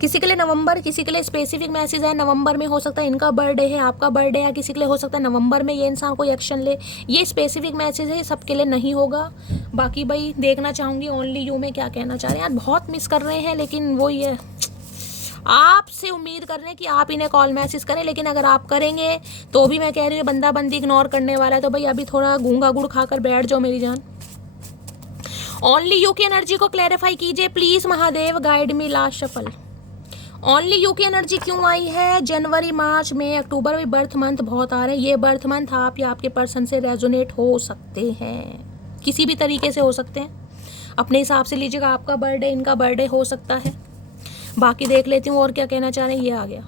किसी के लिए नवंबर, किसी के लिए स्पेसिफिक मैसेज है नवंबर में, हो सकता है इनका बर्थडे है, आपका बर्थडे है, किसी के लिए हो सकता है नवंबर में ये इंसान कोई एक्शन ले। ये स्पेसिफिक मैसेज है, ये सबके लिए नहीं होगा। बाकी भाई देखना चाहूँगी ओनली यू में क्या कहना चाह रहे हैं। यार बहुत मिस कर रहे हैं, लेकिन वो ये आपसे उम्मीद कर रहे हैं कि आप इन्हें कॉल मैसेज करें, लेकिन अगर आप करेंगे तो भी मैं कह रही हूँ बंदा बंदी इग्नोर करने वाला है, तो भाई अभी थोड़ा गूंगा गुड़ खाकर बैठ जाओ मेरी जान। ओनली यू की एनर्जी को क्लैरिफाई कीजिए please Mahadev, guide me. Last shuffle. Only you की एनर्जी क्यों आई है? जनवरी, मार्च, मई, अक्टूबर में बर्थ मंथ बहुत आ रहे हैं। ये बर्थ मंथ आप या आपके पर्सन से रेजोनेट हो सकते हैं, किसी भी तरीके से हो सकते हैं, अपने हिसाब से लीजिएगा। आपका बर्थडे, इनका बर्थडे हो सकता है। बाकी देख लेती हूँ और क्या कहना चाह रहे हैं। ये आ गया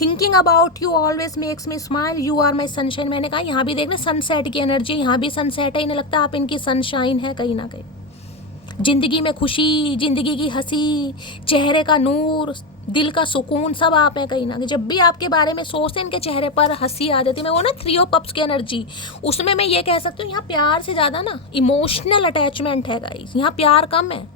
thinking about you always makes me smile, you are my sunshine. मैंने कहा यहाँ भी देखना सनसेट की एनर्जी, यहाँ भी सनसेट है, इन्हें लगता है आप इनकी सनशाइन है कहीं ना कहीं। जिंदगी में खुशी, जिंदगी की हंसी, चेहरे का नूर, दिल का सुकून सब आप हैं कहीं ना कहीं। जब भी आपके बारे में सोचते हैं इनके चेहरे पर हंसी आ जाती है। मैं वो ना 3 ऑफ कप्स की एनर्जी, उसमें मैं ये कह सकती हूँ यहाँ प्यार से ज़्यादा ना इमोशनल अटैचमेंट है गाइस, यहाँ प्यार कम है।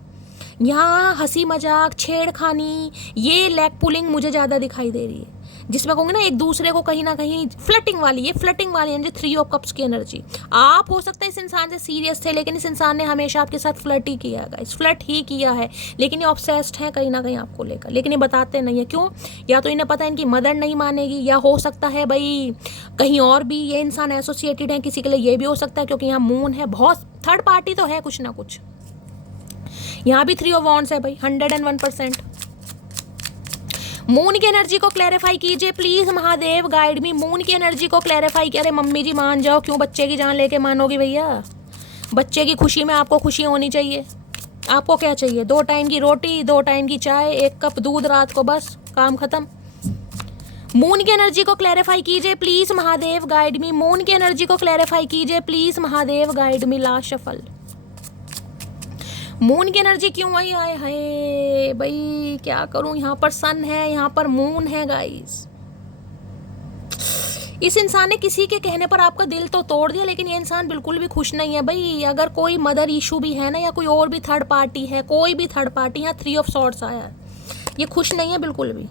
यहाँ हंसी मजाक, छेड़खानी, ये लेग पुलिंग मुझे ज़्यादा दिखाई दे रही है, जिसमें कहूँगी ना एक दूसरे को कहीं ना कहीं फ्लटिंग वाली, ये फ्लटिंग वाली एनर्जी, 3 ऑफ कप्स की एनर्जी। आप हो सकता है इस इंसान से सीरियस थे, लेकिन इस इंसान ने हमेशा आपके साथ फ्लर्ट ही किया है, फ्लर्ट ही किया है, लेकिन ये ऑब्सेस्ड है कहीं ना कहीं आपको लेकर, लेकिन ये बताते नहीं है। क्यों? या तो इन्हें पता है इनकी मदर नहीं मानेगी, या हो सकता है भाई कहीं और भी ये इंसान एसोसिएटेड है किसी के लिए, ये भी हो सकता है क्योंकि यहाँ मून है, बहुत थर्ड पार्टी तो है कुछ ना कुछ। यहाँ भी 3 ऑफ वॉन्ड्स है भाई, 101%। मून की एनर्जी को क्लैरिफाई कीजिए please Mahadev, guide me. Moon की एनर्जी को क्लैरिफाई किया। अरे मम्मी जी मान जाओ, क्यों बच्चे की जान लेके मानोगी भैया? बच्चे की खुशी में आपको खुशी होनी चाहिए। आपको क्या चाहिए? 2 टाइम की रोटी, 2 टाइम की चाय, 1 कप दूध रात को, बस काम खत्म। मून की एनर्जी को क्लैरिफाई कीजिए please Mahadev, guide me. Moon की एनर्जी को क्लैरिफाई कीजिए please Mahadev, guide me. Last shuffle. Moon की एनर्जी क्यों आई? आए हाय भाई क्या करूं, यहाँ पर सन है, यहाँ पर मून है गाइस। इस इंसान ने किसी के कहने पर आपका दिल तो तोड़ दिया, लेकिन ये इंसान बिल्कुल भी खुश नहीं है भाई। अगर कोई मदर इशू भी है ना, या कोई और भी थर्ड पार्टी है, कोई भी थर्ड पार्टी, यहाँ 3 ऑफ सॉर्ड्स आया है, ये खुश नहीं है बिल्कुल भी।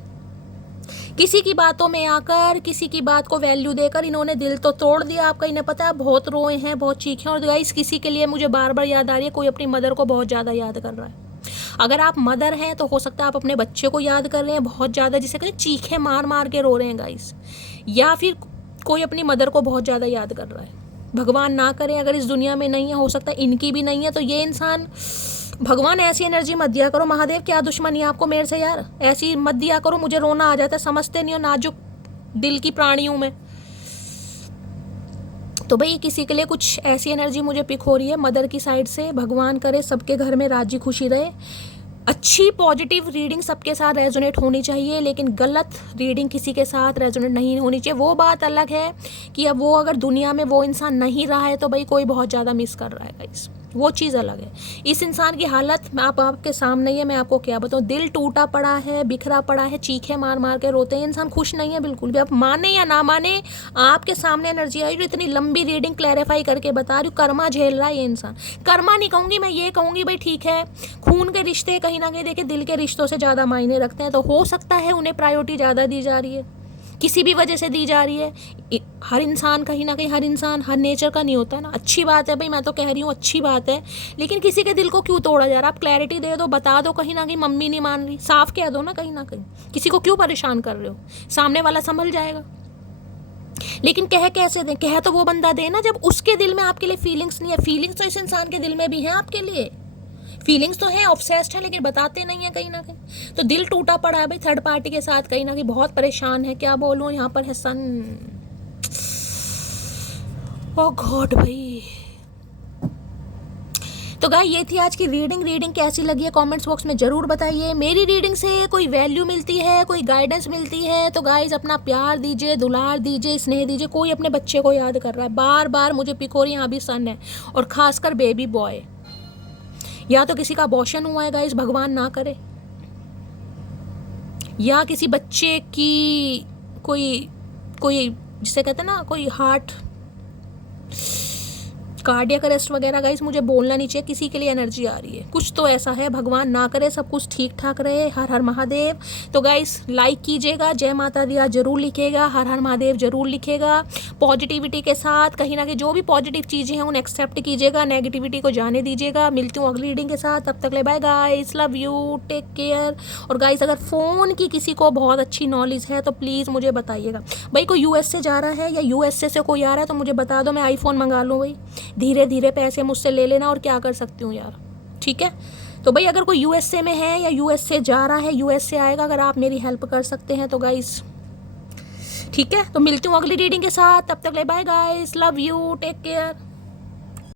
किसी की बातों में आकर, किसी की बात को वैल्यू देकर इन्होंने दिल तो तोड़ दिया आपका। इन्हें पता है बहुत रोए हैं, बहुत चीखे। और गाइस किसी के लिए मुझे बार बार याद आ रही है, कोई अपनी मदर को बहुत ज़्यादा याद कर रहा है। अगर आप मदर हैं तो हो सकता है आप अपने बच्चे को याद कर रहे हैं बहुत ज़्यादा, जिसे कहते हैं चीखे मार मार के रो रहे हैं गाइस, या फिर कोई अपनी मदर को बहुत ज़्यादा याद कर रहा है। भगवान ना करे अगर इस दुनिया में नहीं है, हो सकता है इनकी भी नहीं है, तो ये इंसान, भगवान ऐसी एनर्जी मत दिया करो। महादेव क्या दुश्मनी है आपको मेरे से यार, ऐसी मत दिया करो, मुझे रोना आ जाता है, समझते नहीं हो नाजुक दिल की प्राणी हूं मैं। तो भाई किसी के लिए कुछ ऐसी एनर्जी मुझे पिक हो रही है मदर की साइड से। भगवान करे सबके घर में राजी खुशी रहे। अच्छी पॉजिटिव रीडिंग सबके साथ रेजोनेट होनी चाहिए, लेकिन गलत रीडिंग किसी के साथ रेजोनेट नहीं होनी चाहिए। वो बात अलग है कि अब वो अगर दुनिया में वो इंसान नहीं रहा है तो भाई कोई बहुत ज़्यादा मिस कर रहा है गाइस, वो चीज़ अलग है। इस इंसान की हालत आपके सामने ही है, मैं आपको क्या बताऊँ। दिल टूटा पड़ा है, बिखरा पड़ा है, चीखे मार मार के रोते हैं। इंसान खुश नहीं है बिल्कुल भी। आप माने या ना माने, आपके सामने एनर्जी आई जो इतनी लंबी रीडिंग क्लैरिफाई करके बता रही हूँ। कर्मा झेल रहा है ये इंसान। कर्मा नहीं कहूँगी मैं, ये कहूँगी भाई ठीक है, खून के रिश्ते कहीं ना कहीं देखिए दिल के रिश्तों से ज़्यादा मायने रखते हैं, तो हो सकता है उन्हें प्रायोरिटी ज़्यादा दी जा रही है, किसी भी वजह से दी जा रही है। हर इंसान कहीं ना कहीं, हर इंसान हर नेचर का नहीं होता ना। अच्छी बात है भाई, मैं तो कह रही हूँ अच्छी बात है, लेकिन किसी के दिल को क्यों तोड़ा जा रहा है? आप क्लैरिटी दे दो, बता दो। कहीं ना कहीं मम्मी नहीं मान रही, साफ कह दो ना। कहीं ना कहीं किसी को क्यों परेशान कर रहे हो? सामने वाला संभल जाएगा। लेकिन कह कैसे दें? कह तो वो बंदा दे ना जब उसके दिल में आपके लिए फीलिंग्स नहीं है। फीलिंग्स तो इस इंसान के दिल में भी है आपके लिए, फीलिंग्स तो है, ऑब्सेस्ड है, लेकिन बताते नहीं है कहीं ना कहीं। तो दिल टूटा पड़ा है भाई थर्ड पार्टी के साथ, कहीं ना कहीं बहुत परेशान है। क्या बोलूं, यहाँ पर है सन। ओह गॉड भाई। तो गाइस ये थी आज की रीडिंग कैसी लगी है कमेंट्स बॉक्स में जरूर बताइए। मेरी रीडिंग से कोई वैल्यू मिलती है, कोई गाइडेंस मिलती है तो गाइस अपना प्यार दीजिए, दुलार दीजिए, स्नेह दीजिए। कोई अपने बच्चे को याद कर रहा है, बार बार मुझे पिक हो रही है, यहाँ भी सन है, और खासकर बेबी बॉय। या तो किसी का अबॉर्शन हुआ है गाइस, भगवान ना करे, या किसी बच्चे की कोई जिसे कहते हैं ना, कोई हार्ट कार्डियक अरेस्ट वगैरह। गाइस मुझे बोलना नहीं चाहिए, किसी के लिए एनर्जी आ रही है, कुछ तो ऐसा है। भगवान ना करे सब कुछ ठीक ठाक रहे। हर हर महादेव। तो गाइस लाइक कीजिएगा, जय माता दी जरूर लिखेगा, हर हर महादेव जरूर लिखेगा, पॉजिटिविटी के साथ। कहीं ना कहीं जो भी पॉजिटिव चीज़ें हैं उन्हें एक्सेप्ट कीजिएगा, नेगेटिविटी को जाने दीजिएगा। मिलती हूँ अगली रीडिंग के साथ, तब तक ले bye guys, love you, take care. और गाइस अगर फ़ोन की किसी को बहुत अच्छी नॉलेज है तो प्लीज़ मुझे बताइएगा। भाई कोई यूएस से जा रहा है या यूएसए से कोई आ रहा है तो मुझे बता दो, मैं आईफोन मंगा लूँ भाई। धीरे धीरे पैसे मुझसे ले लेना, और क्या कर सकती हूँ यार, ठीक है। तो भाई अगर कोई यूएसए में है या यूएस से जा रहा है, यूएस से आएगा, अगर आप मेरी हेल्प कर सकते हैं तो गाइस ठीक है। तो मिलती हूँ अगली रीडिंग के साथ, तब तक ले bye guys, love you, take care.